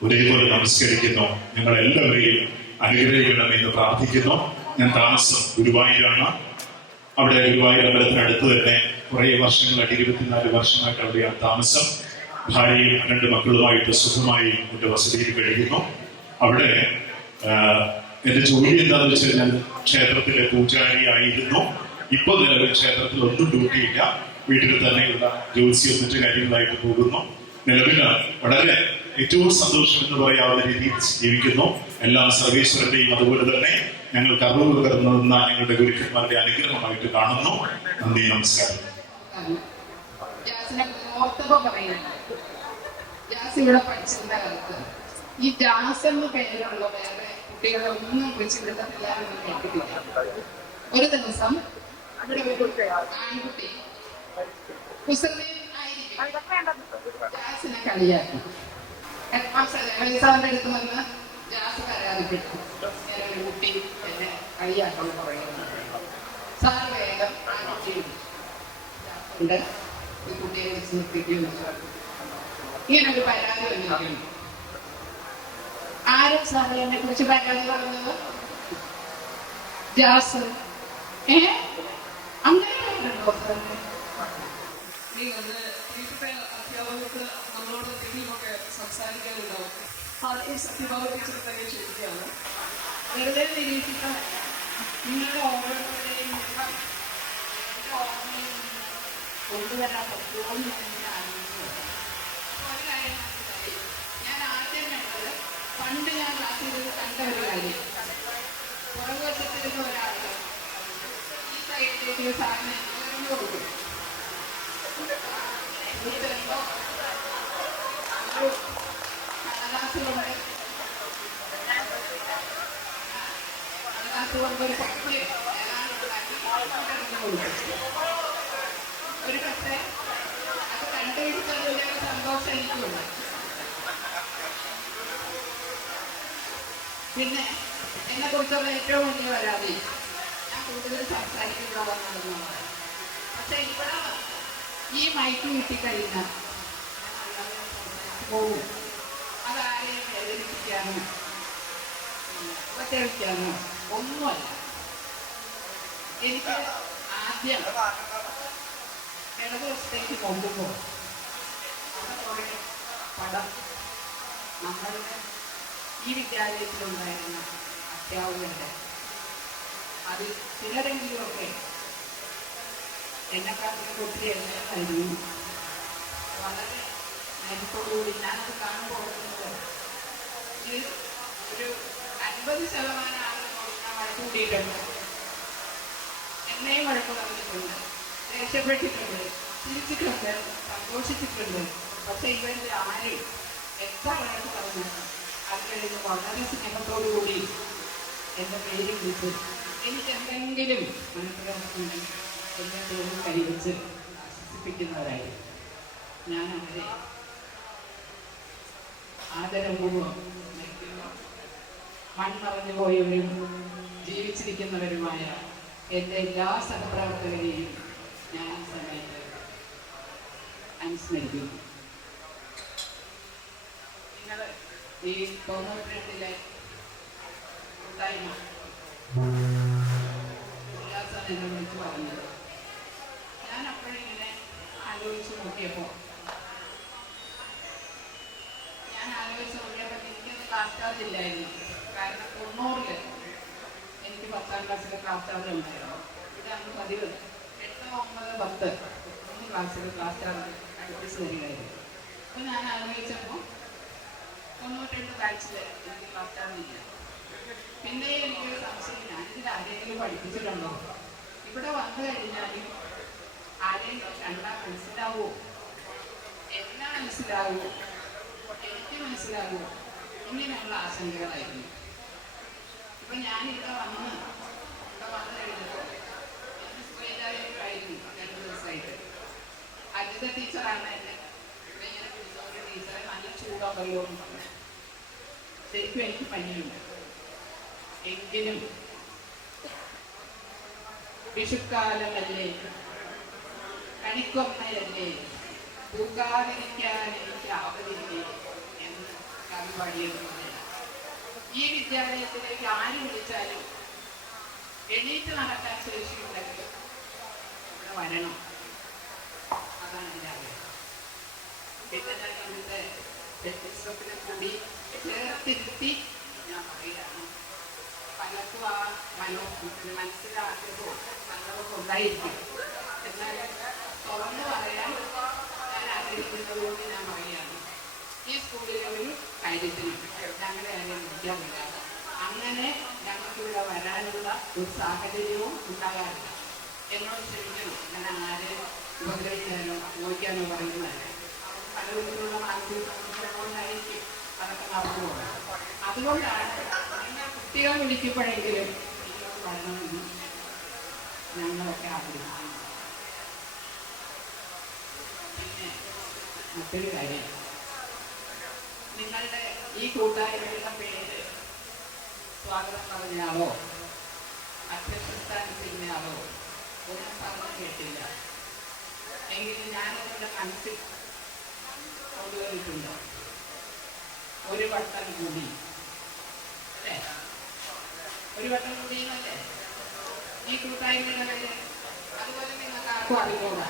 ഒരേപോലെ നമസ്കരിക്കുന്നു. ഞങ്ങൾ എല്ലാവരെയും അനുഗ്രഹിക്കണമെന്ന് പ്രാർത്ഥിക്കുന്നു. ഞാൻ താമസം ഗുരുവായൂരാണ്. അവിടെ ഗുരുവായൂർ അമ്പലത്തിനടുത്ത് തന്നെ കുറെ വർഷങ്ങളായിട്ട് 24 വർഷമായിട്ട് അവിടെയാണ് താമസം. ഭാര്യയും 2 മക്കളുമായിട്ട് സുഖമായി എന്റെ വസതിയിൽ കഴിയുന്നു. അവിടെ എന്റെ ജോലി എന്താണെന്ന് വെച്ച് കഴിഞ്ഞാൽ ക്ഷേത്രത്തിലെ പൂജാരി ആയിരുന്നു. ഇപ്പൊ നിലവിൽ ക്ഷേത്രത്തിൽ ഒന്നും ഡ്യൂട്ടിയില്ല. വീട്ടിൽ തന്നെയുള്ള ജ്യോത്സ്യം മറ്റു കാര്യങ്ങളായിട്ട് പോകുന്നു. നിലവിൽ വളരെ ഏറ്റവും സന്തോഷം എന്ന് പറയാവുന്ന രീതിയിൽ ജീവിക്കുന്നു. എല്ലാ സർവീശ്വരന്റെയും അതുപോലെ തന്നെ ഞങ്ങൾക്ക് അറിവ് പകർന്നുന്ന ഞങ്ങളുടെ ഗുരുക്കന്മാരുടെ അനുഗ്രഹമായിട്ട് കാണുന്നു. നന്ദി, നമസ്കാരം. ഇവിടെ പഠിച്ചിരുന്ന കാലത്ത് ഈ ജാസ് എന്ന് പേരുള്ള വേറെ കുട്ടികളെ ഒന്നും വിളിച്ചിരുന്നില്ല എന്ന് കേട്ടിട്ടില്ല. ഒരു ദിവസം ഇവിടെ ഒരു ആൺകുട്ടി ജാസിനെ കളിയാക്കി. സാറിന്റെ അടുത്ത് വന്ന് ജാസ് പരാതിപ്പെട്ടു. ഞാനൊരു കുട്ടി എന്നെ കളിയാക്കണം പറയുന്നു. സാർ വേഗം ആ കുട്ടിയുണ്ട് ഈ കുട്ടിയെ വെച്ച് നിർത്തിക്കുന്നു. ഇങ്ങനൊരു പരാതി വന്നിരിക്കുന്നു. ആരും സാറേ എന്നെ കുറിച്ച് പരാതി പറഞ്ഞത്? ജാസ്. അങ്ങനെ അധ്യാപകർക്ക് നമ്മളോട് എന്തെങ്കിലുമൊക്കെ സംസാരിക്കാനുണ്ടാവും. ആദ്യം സത്യഭാവ ടീച്ചർ തന്നെ ചോദിക്കുകയാണ്. വെറുതെ നിരീക്ഷിക്കാൻ നിങ്ങളുടെ ഓരോരുത്തരുടെയും വരാൻ പറ്റുമോ എന്ന് ഞാൻ ആലോചിച്ചു. ഒരു കാര്യം മനസ്സിലായി. ഞാൻ ആദ്യം കണ്ടത് പണ്ട് ഞാൻ ക്ലാസ്സിൽ കണ്ട ഒരു കാര്യം, പുറകുവശത്തിരുന്ന ഒരാൾ ഈ സൈഡിലേക്ക് സാധനം ഉയർന്നു കൊടുക്കും. വരുമ്പോ ഒരു കടലാസ് കൊണ്ട് ഒരു കപ്പിൽ ഒരു പക്ഷേ അത് കണ്ടുപിടിച്ചതിൻ്റെ ഒരു സന്തോഷം എനിക്കുണ്ട്. പിന്നെ എന്നെ കുറിച്ചുള്ള ഏറ്റവും വലിയ പരാതി, ഞാൻ കൂടുതൽ സംസാരിക്കുന്നതാണ്. പക്ഷെ ഇവിടെ ഈ മൈക്ക് കിട്ടിക്കഴിഞ്ഞാൽ പോകും. അതാരെയും വേദനിപ്പിക്കാനോ ഉപദ്രവിക്കാനോ ഒന്നുമല്ല. എനിക്ക് ആദ്യം ഇടതുവശത്തേക്ക് പോകുമ്പോൾ അവിടെ കുറേ പടം നമ്മളുടെ ഈ വിദ്യാലയത്തിലുണ്ടായിരുന്ന അധ്യാപകരുടെ, അതിൽ ചിലരെങ്കിലുമൊക്കെ എന്നെക്കാട്ടിലും ഒത്തിരി എല്ലാമായിരുന്നു. വളരെ നേരത്തോടുകൂടി ഞാനത് കാണുമ്പോൾ ഇത് ഒരു 50% ആളുകളോട് ഞാൻ വഴക്ക് കൂടിയിട്ടുണ്ട്, എന്നെയും വഴക്ക് പറഞ്ഞിട്ടുണ്ട്, ദേഷ്യപ്പെട്ടിട്ടുണ്ട്, ചിരിച്ചിട്ടുണ്ട്, സന്തോഷിച്ചിട്ടുണ്ട്. പക്ഷെ ഇവരുടെ ആരും എത്ര വഴക്ക് പറഞ്ഞു അതിൽ വളരെ സ്നേഹത്തോടുകൂടി എൻ്റെ പേര് വിളിച്ച് എനിക്ക് എന്തെങ്കിലും മനസ്സിലാക്കുന്നുണ്ടെങ്കിൽ എന്നെ തോന്നി കൈവച്ച് ആശ്വസിപ്പിക്കുന്നവരായി ഞാൻ അവരെ ആദരപൂർവ്വം നയിക്കുന്നു. മൺമറഞ്ഞു പോയവരും ജീവിച്ചിരിക്കുന്നവരുമായ എൻ്റെ എല്ലാ സഹപ്രവർത്തകരെയും ഞാൻ ഈ സമയത്ത് അനുസ്മരിക്കുന്നു. നിങ്ങൾ ഈ 92-ലെ കൂട്ടായ്മ ഉല്ലാസം എന്നെ വിളിച്ചു പറഞ്ഞത് ഞാൻ അപ്പോഴിങ്ങനെ ആലോചിച്ച് നോക്കിയപ്പോൾ എനിക്കത് ക്ലാസ് ചാർജ് ഇല്ലായിരുന്നു. കാരണം 90-ൽ എനിക്ക് 10ാം ക്ലാസ്സിലെ ക്ലാസ് ചാർജ് ഉണ്ടായിരുന്നു. ഇത് അന്ന് 10, 8, 9, 10 3 ക്ലാസ്സിൽ ക്ലാസ് ചാർജ് അടുപ്പിച്ച് തരികയായിരുന്നു. അപ്പോൾ ഞാൻ ആലോചിച്ചപ്പോൾ 92 ബാച്ചിൽ എനിക്ക് ക്ലാസ് ചാർജ് ഇല്ല. പിന്നെ എനിക്കൊരു സംശയം, ഞാനിതിൽ ആരെങ്കിലും പഠിപ്പിച്ചിട്ടുണ്ടോ? ഇവിടെ വന്നു കഴിഞ്ഞാലും ആരെങ്കിലും കണ്ടാൽ മനസ്സിലാവുമോ? എല്ലാം മനസ്സിലാവുമോ? എനിക്ക് മനസ്സിലാവുമോ? ഇങ്ങനെയുള്ള ആശങ്കകളായിരുന്നു. ഇപ്പം ഞാനിവിടെ വന്ന് കഴിഞ്ഞപ്പോൾ എനിക്ക് സുഖമില്ലായിരുന്നു 2 ദിവസമായിട്ട്. അജിത ടീച്ചറാണ് എന്നെ ഇവിടെ ഇങ്ങനെ വിളിച്ചോണ്ട് ടീച്ചറെ നല്ല ചൂടുണ്ടല്ലോ എന്ന് പറഞ്ഞു. ശരിക്കും എനിക്ക് പനിയുണ്ട്. എങ്കിലും വിഷുക്കാലമല്ലേ, കണിക്കൊന്നയല്ലേ, പൂക്കാതിരിക്കാൻ എനിക്ക് ആവതില്ലേ എന്ന് കവി പാടിയതുപോലെ ഈ വിദ്യാലയത്തിലേക്ക് ആര് വിളിച്ചാലും എണീറ്റ് നടക്കാൻ ശേഷിയുണ്ടെങ്കിൽ ഇവിടെ വരണം. അതാണ് എൻ്റെ ആഗ്രഹം. പിന്നെ ഞാൻ ഇവിടുത്തെ വ്യത്യസ്തത്തിനെ കൂടി ചേർത്തിരുത്തി ഞാൻ പറയുകയാണ്. പലർക്കും ആ മനസ്സിലാക്കുമ്പോൾ സങ്കടമൊക്കെ ഉണ്ടായിരിക്കും. എന്നാൽ തുറന്നു പറയാൻ ഞാൻ ആഗ്രഹിക്കുന്നതുകൊണ്ട് ഞാൻ പറയുകയാണ്, ഈ സ്കൂളിലെ ഒരു കാര്യത്തിനും ഞങ്ങളെ ആരെയും വിളിക്കാറില്ല. അങ്ങനെ ഞങ്ങൾക്കിവിടെ വരാനുള്ള ഒരു സാഹചര്യവും ഉണ്ടാകാറില്ല. എന്നോട് ക്ഷമിക്കണം, ഞാൻ ആരെയും ഉപദ്രവിക്കാനോ ചോദിക്കാനോ പറയുന്നതല്ല. പല വിധത്തിലുള്ള മാനസിക സംഘടനകളായിരിക്കും അതൊക്കെ നടന്നു പോകുന്നത്. അതുകൊണ്ടാണ് നിങ്ങൾ കുട്ടികളെ വിളിക്കുമ്പോഴെങ്കിലും ഇതിനോട് വരണമെന്ന് ഞങ്ങളൊക്കെ ആഗ്രഹിക്കുന്നു. പിന്നെ മറ്റൊരു കാര്യം, നിങ്ങളുടെ ഈ കൂട്ടായ്മയുടെ പേര് സ്വാഗതം പറഞ്ഞാലോ അധ്യക്ഷസ്ഥാനത്തിനാലോ ഒന്നും പറഞ്ഞു കേട്ടില്ല. എങ്കിലും ഞാനതിൻ്റെ മനസ്സിൽ കൊണ്ടുവന്നിട്ടുണ്ട്. ഒരു വട്ടം കൂടി അല്ലേ, ഒരു വട്ടം കൂടി എന്നല്ലേ ഈ കൂട്ടായ്മയുടെ പേര്. അതുപോലെ നിങ്ങൾക്ക് ആർക്കും അറിഞ്ഞൂടാ.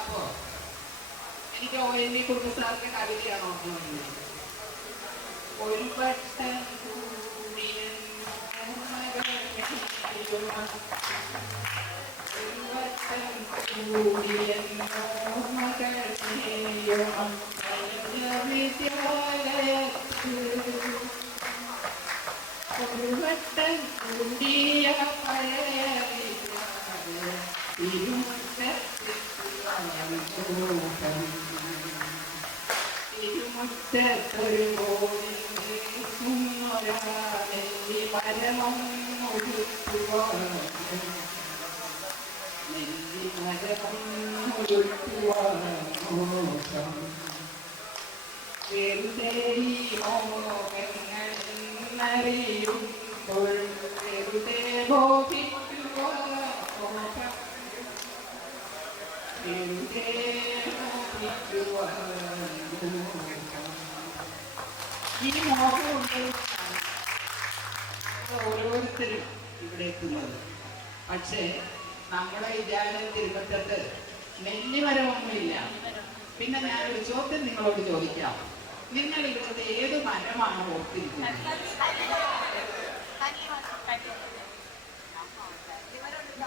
അപ്പോ എനിക്ക് ONV കുറുപ്പസാറിന്റെ കവിതയാണ് ഓർമ്മ വരുന്നത്. ഒരു വട്ടം കൂടി ഈ മോഹമുണ്ട് ഓരോരുത്തരും ഇവിടെ എത്തുന്നത്. പക്ഷേ നമ്മുടെ വിദ്യാലയം തിരുവനന്തപുരത്ത് നെല്ലിമരമൊന്നുമില്ല. പിന്നെ ഞാനൊരു ചോദ്യം നിങ്ങളോട് ചോദിക്കാം. നിങ്ങൾ ഇവിടുത്തെ ഏത് മരമാണ് ഓർത്തിരിക്കുന്നത്?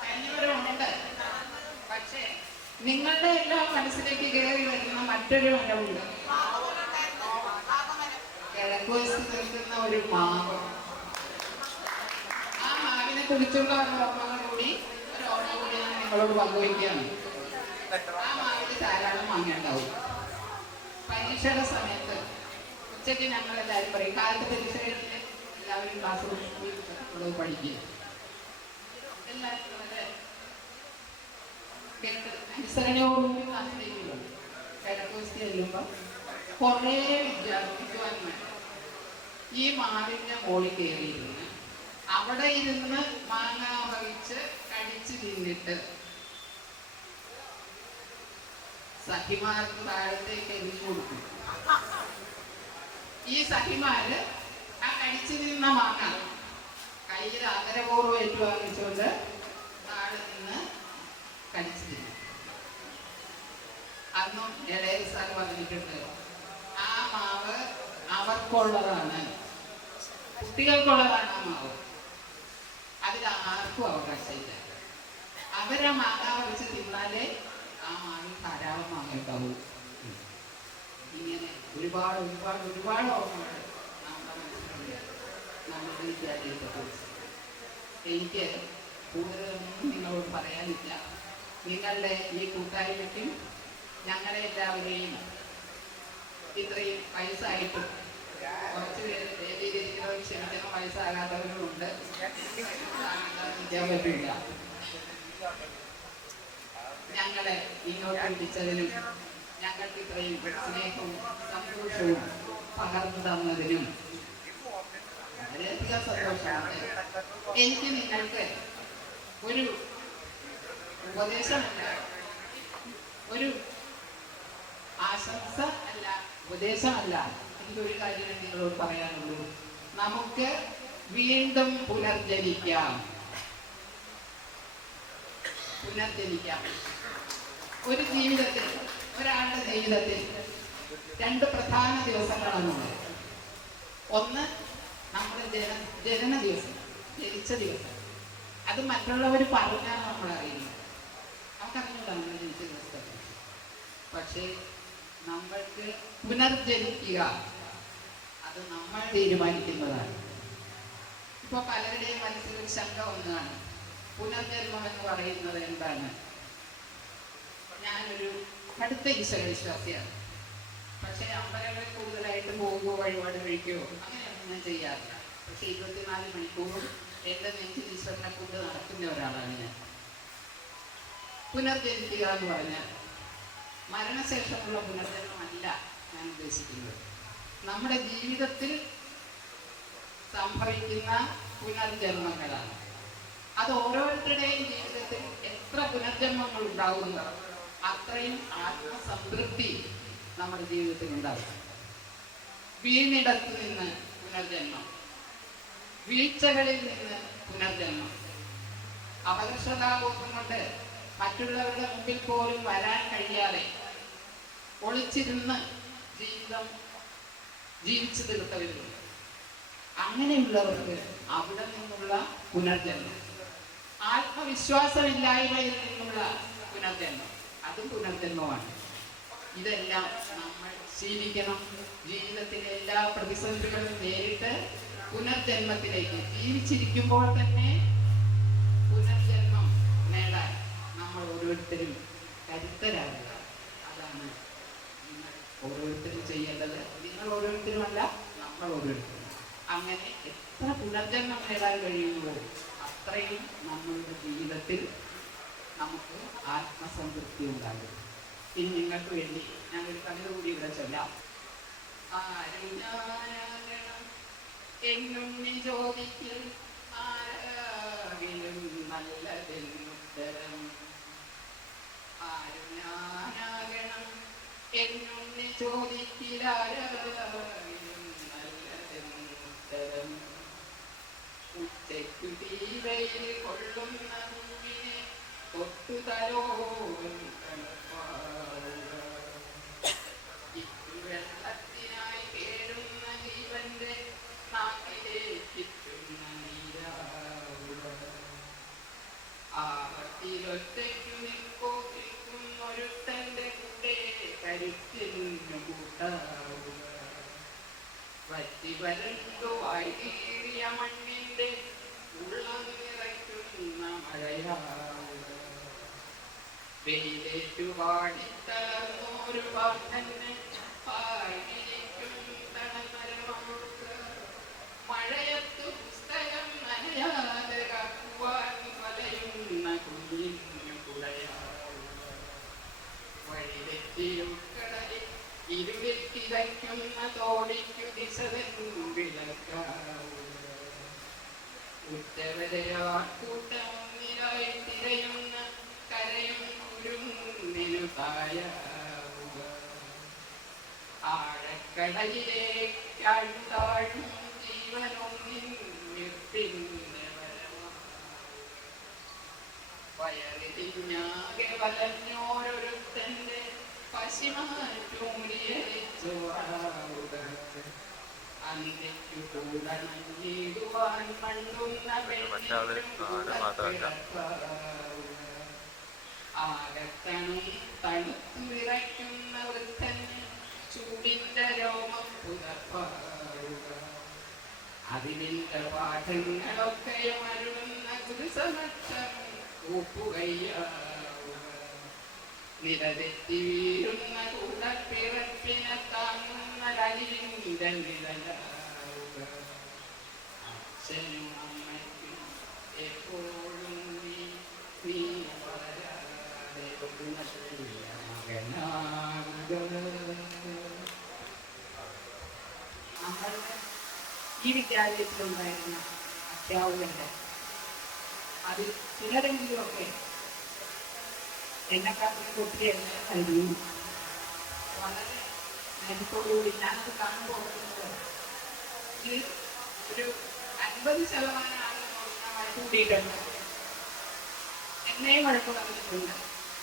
കന്നിമരമുണ്ട്. പക്ഷേ നിങ്ങളുടെ എല്ലാം മനസ്സിലേക്ക് കയറി വരുന്ന മറ്റൊരു മരമുണ്ട്. കിഴക്കുവശത്ത് നിൽക്കുന്ന ഒരു മാവ്. ആ മാവിനെ കുറിച്ചുള്ള ഒരു ഓർമ്മകൾ കൂടി ഞാൻ നിങ്ങളോട് പങ്കുവയ്ക്കുകയാണ്. ആ മാവിന് ധാരാളം മാങ്ങയുണ്ടാവും. പരീക്ഷയുടെ സമയത്ത് ഉച്ചയ്ക്ക് ഞങ്ങൾ എല്ലാവരും പറയും, കാലത്ത് പരീക്ഷ കഴിഞ്ഞ് എല്ലാവരും ക്ലാസ് പഠിക്കുക. എല്ലാവരും വളരെ അനുസരണയോടുകൂടി ക്ലാസ്സിലേക്ക് പോകും. കിഴക്കുവശത്ത് ചെല്ലുമ്പോൾ കുറേ വിദ്വാൻമാർ ഈ മാവിന്റെ മോളിൽ കയറിയിരുന്ന് അവിടെ ഇരുന്ന് മാങ്ങ വഹിച്ച് കടിച്ചു തിന്നിട്ട് സഖിമാർക്ക് താഴത്തേക്ക് എറിഞ്ഞു കൊടുക്കും. ഈ സഖിമാര് ആ കടിച്ചു നിന്ന മാങ്ങ കയ്യിൽ ആദരപൂർവ്വം ഏറ്റുവാങ്ങിച്ചുകൊണ്ട് താഴെ നിന്ന് കടിച്ചു തിന്നു. അന്നും ഇളയ സാർ പറഞ്ഞിട്ടുണ്ട്, ആ മാവ് അവർക്കുള്ളതാണ്, കുട്ടികൾക്കുള്ളതാണ്. ആ മാവ് അതിൽ ആർക്കും അവകാശമില്ല. അവരാ മാങ്ങ വരച്ച് തിന്നാലേ ആ മാവിൽ ധാരാളം മാങ്ങ ഉണ്ടാവും. ഇങ്ങനെ ഒരുപാട് ഒരുപാട് ഒരുപാട് ഓർമ്മകൾ നമ്മുടെ മനസ്സിലുണ്ട് നമ്മുടെ വിദ്യാലയത്തെ കുറിച്ച്. എനിക്ക് കൂടുതലൊന്നും നിങ്ങളോട് പറയാനില്ല. നിങ്ങളുടെ ഈ കൂട്ടായ്മയ്ക്കും ഞങ്ങളെ എല്ലാവരെയും ഇത്രയും വയസ്സായിട്ടും കുറച്ച് പേര് വേദിയിലിരിക്കുന്നവർ ക്ഷമിക്കണം, വയസ്സാകാത്തവരുമുണ്ട്, നിൽക്കാൻ പറ്റില്ല. ഞങ്ങളെ ഇങ്ങോട്ട് വിളിച്ചതിനും ഞങ്ങൾക്ക് ഇത്രയും സ്നേഹവും സന്തോഷവും പകർന്നു തന്നതിനും വളരെയധികം സന്തോഷമാണ്. എനിക്ക് നിങ്ങൾക്ക് ഒരു ഉപദേശമല്ല, ഒരു ആശംസ അല്ല, ഉപദേശമല്ല, എനിക്കൊരു കാര്യം നിങ്ങളോട് പറയാനുള്ളൂ. നമുക്ക് വീണ്ടും പുനർജനിക്കാം. ഒരു ജീവിതത്തിൽ, ഒരാളുടെ ജീവിതത്തിൽ രണ്ട് പ്രധാന ദിവസങ്ങളാണുള്ളത്. ഒന്ന് നമ്മുടെ ജനന ദിവസം, ജനിച്ച ദിവസം. അത് മറ്റുള്ളവർ പറഞ്ഞാൽ നമ്മൾ അറിയുന്നത്, നമുക്കറിഞ്ഞൂടാ നമ്മൾ ജനിച്ച ദിവസത്തെ. പക്ഷേ നമ്മൾക്ക് പുനർജനിക്കുക അത് നമ്മൾ തീരുമാനിക്കുന്നതാണ്. ഇപ്പൊ പലരുടെയും മനസ്സിൽ ഒരു ശങ്ക ഒന്നാണ്, പുനർജന്മം എന്ന് പറയുന്നത് എന്താണ്? ഞാനൊരു കടുത്ത ഈശ്വര വിശ്വാസിയാണ്. പക്ഷെ അമ്പലങ്ങളിൽ കൂടുതലായിട്ട് പോകുകയോ വഴിപാട് കഴിക്കുകയോ അങ്ങനെയൊന്നും ഞാൻ ചെയ്യാറില്ല. പക്ഷെ 24 മണിക്കൂറും എൻ്റെ നെഞ്ചിൽ ഈശ്വരനെ കൊണ്ട് നടക്കുന്ന ഒരാളാണ് ഞാൻ. പുനർജനിക്കുക എന്ന് പറഞ്ഞാൽ മരണശേഷമുള്ള പുനർജന്മമല്ല ഞാൻ ഉദ്ദേശിക്കുന്നത്. നമ്മുടെ ജീവിതത്തിൽ സംഭവിക്കുന്ന പുനർജന്മങ്ങളാണ്. അത് ഓരോരുത്തരുടെയും ജീവിതത്തിൽ എത്ര പുനർജന്മങ്ങൾ ഉണ്ടാകുന്നു അത്രയും ആത്മസംതൃപ്തി നമ്മുടെ ജീവിതത്തിൽ ഉണ്ടാകും. വീണിടത്ത് നിന്ന് പുനർജന്മം, വീഴ്ചകളിൽ നിന്ന് പുനർജന്മം. അപകർഷതാബോധം കൊണ്ട് മറ്റുള്ളവരുടെ മുമ്പിൽ പോലും വരാൻ കഴിയാതെ ഒളിച്ചിരുന്ന് ജീവിച്ചു തീർത്തവരുണ്ട്. അങ്ങനെയുള്ളവർക്ക് അവിടെ നിന്നുള്ള പുനർജന്മം, ആത്മവിശ്വാസമില്ലായ്മയിൽ നിന്നുള്ള പുനർജന്മം, അതും പുനർജന്മമാണ്. ഇതെല്ലാം നമ്മൾ ശീലിക്കണം. ജീവിതത്തിലെ എല്ലാ പ്രതിസന്ധികളും നേരിട്ട് പുനർജന്മത്തിലേക്ക് ജീവിച്ചിരിക്കുമ്പോൾ തന്നെ പുനർജന്മം നേടാൻ നമ്മൾ ഓരോരുത്തരും കരുത്തരാകുക. അതാണ് നിങ്ങൾ ഓരോരുത്തരും ചെയ്യേണ്ടത്. നിങ്ങൾ ഓരോരുത്തരുമല്ല, നമ്മൾ ഓരോരുത്തരും. അങ്ങനെ എത്ര പുനർജന്മം നേടാൻ കഴിയുമോ അത്രയും നമ്മളുടെ ജീവിതത്തിൽ നമുക്ക് ആത്മസംതൃപ്തി ഉണ്ടാകും. ഇനി നിങ്ങൾക്ക് വേണ്ടി ഞാനൊരു കവിത കൂടി ഇവിടെ ചൊല്ലാം. ആരും ഞാനാകണം എന്നുണ്ണി ചോദിക്കൽ ആരാകിലും നല്ലതെന്നുത്തരം. ആരും ഞാനാകണം എന്നുണ്ണി ചോദിക്കൽ ആരാകിലും നല്ലതെന്നുത്തരം. ഉച്ചയ്ക്കു തീവയിൽ കൊള്ളുന്ന ഭൂമിനെ തൊട്ടുതലോരും വെള്ളത്തിനായി കേടുന്ന ജീവന്റെ നാട്ടിലേക്കെത്തുന്ന നീരാവുക. ആപത്തിലൊറ്റയ്ക്കു നിൽക്കും ഒരുത്തന്റെ കൂടെ കരുത്തിനു കൂട്ടാവുക. വറ്റി വരണ്ടു വായിയ മണ്ണിന്റെ ഉള്ളം നിറയ്ക്കുന്ന മഴയാവുക. വെയിലേറ്റു പാടിത്തളർന്നൊരു വാർത്തന്നെ പാടിയിരിക്കും തണമരമാവുക. മഴയത്തു പുസ്തകം നനയാതെ കാക്കുവാൻ വലയുന്ന കുഞ്ഞിനു കുടയാവുക. വഴിതെറ്റിയുൾക്കടലിൽ ഇരുളിൽ കിതയ്ക്കുന്ന തോണിക്കു ദിശതൻ വിളക്കാവുക. ഉറ്റവരെ ആൾക്കൂട്ടമുന്നിലായി തിരയുന്ന കരയും കുരുന്നിനു തായാവുക. ആഴക്കടലിലേക്കാഴ്ത്താഴും ജീവനൊന്നിൻ നിർത്തിൻ്റെ വയറിതിഞ്ഞാകെ വലഞ്ഞോരൊരുത്തന്റെ പശിമാറ്റൂരിയരിച്ചോറാവുക. അന്തിക്കു കൂടണഞ്ഞിടുവാൻ മണ്ണുന്ന ആകത്തണും തണുത്തു വിറയ്ക്കുന്ന വൃദ്ധന് ചൂടിന്റെ രോമം പുതപ്പാവുക. അതിലിന്റെ പാഠങ്ങളൊക്കെയും അരുളുന്ന ഗുരുസമക്ഷം കൂപ്പുകയ്യാവുക. നിലതെറ്റി വീഴുന്ന കൂടപ്പിറപ്പിനെ താങ്ങുന്ന കലിന്റെ നിഴലാവുക. അച്ഛനും അമ്മയ്ക്കും എപ്പോഴും നീ വളരാതെ മകനാകുക. നമ്മളുടെ ഈ വിദ്യാലയത്തിലുണ്ടായിരുന്ന അധ്യാപകന്റെ അതിൽ ചിലരെങ്കിലുമൊക്കെ എന്നെക്കാട്ടിലും കുട്ടി എന്നെ കഴിയും. വളരെ നേരത്തോടുകൂടി ഞാനത് കാണുമ്പോൾ ഇത് ഒരു 50% ആളുകൾ കൂടിയിട്ടുണ്ട്. എന്നെയും വഴക്ക് പറഞ്ഞിട്ടുണ്ട്,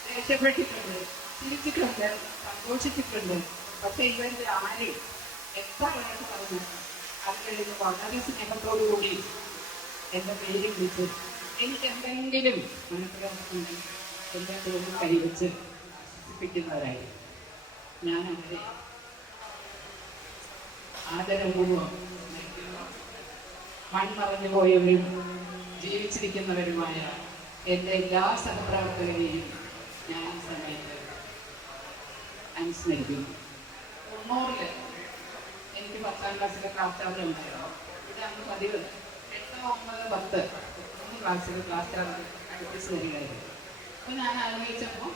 ദേഷ്യപ്പെട്ടിട്ടുണ്ട്, ചിരിച്ചിട്ടുണ്ട്, സന്തോഷിച്ചിട്ടുണ്ട്. പക്ഷെ ഇവരുടെ ആരും എത്ര വഴക്ക് പറഞ്ഞു അത് കഴിഞ്ഞ് വളരെ സ്നേഹത്തോടുകൂടി എൻ്റെ പേര് വിളിച്ച് എനിക്ക് എന്തെങ്കിലും മനസ്സിലാക്കുന്നുണ്ടെങ്കിൽ എൻ്റെ തോന്നും കൈവച്ച് ആശ്വസിപ്പിക്കുന്നവരായി ഞാൻ അവരെ ആദരപൂർവ്വം മൺമറഞ്ഞു പോയവരും ജീവിച്ചിരിക്കുന്നവരുമായ എൻ്റെ എല്ലാ സഹപ്രവർത്തകരെയും ഞാൻ ഈ സമയത്ത് അനുസ്മരിക്കുന്നു. 90 എനിക്ക് 10ാം ക്ലാസ്സിലെ ക്ലാസ് ചാർജ് ഉണ്ടായിരുന്നു. ഇത് അന്ന് 10, 8, 9, 10 3 ക്ലാസ്സിൽ ക്ലാസ് ചാർജ് അടുപ്പിച്ച് തരികയായിരുന്നു. അപ്പോൾ ഞാൻ ആലോചിച്ചപ്പോൾ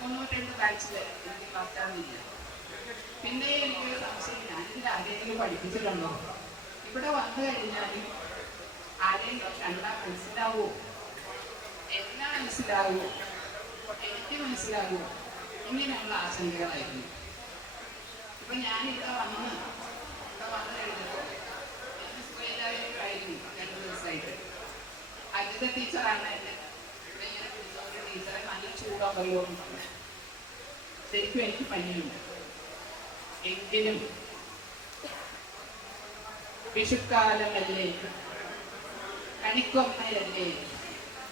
92 ബാച്ചിൽ എനിക്ക് ക്ലാസ് ചാർജ് ഇല്ല. പിന്നെ എനിക്കൊരു സംശയം, ഞാനിതിൽ ആരെങ്കിലും പഠിപ്പിച്ചിട്ടുണ്ടോ? ഇവിടെ വന്നു കഴിഞ്ഞാൽ ആരെങ്കിലും കണ്ടാൽ മനസ്സിലാവുമോ? എല്ലാം മനസ്സിലാവുമോ? എനിക്ക് മനസ്സിലാവുമോ? ഇങ്ങനെയുള്ള ആശങ്കകളായിരുന്നു. ഇപ്പൊ ഞാനിവിടെ വന്ന് കഴിഞ്ഞപ്പോൾ എനിക്ക് സ്കൂളിലായിരുന്നു 2 ദിവസമായിട്ട്. അജിത ടീച്ചറാണ് എന്നെ ഇവിടെ ഇങ്ങനെ വിളിച്ചോണ്ട് ടീച്ചറെ നല്ല ചൂടാവല്ലോ എന്ന് പറഞ്ഞു. ശരിക്കും എനിക്ക് പനിയുണ്ട്. എങ്കിലും വിഷുക്കാലമല്ലേ, കണിക്കൊന്നയല്ലേ,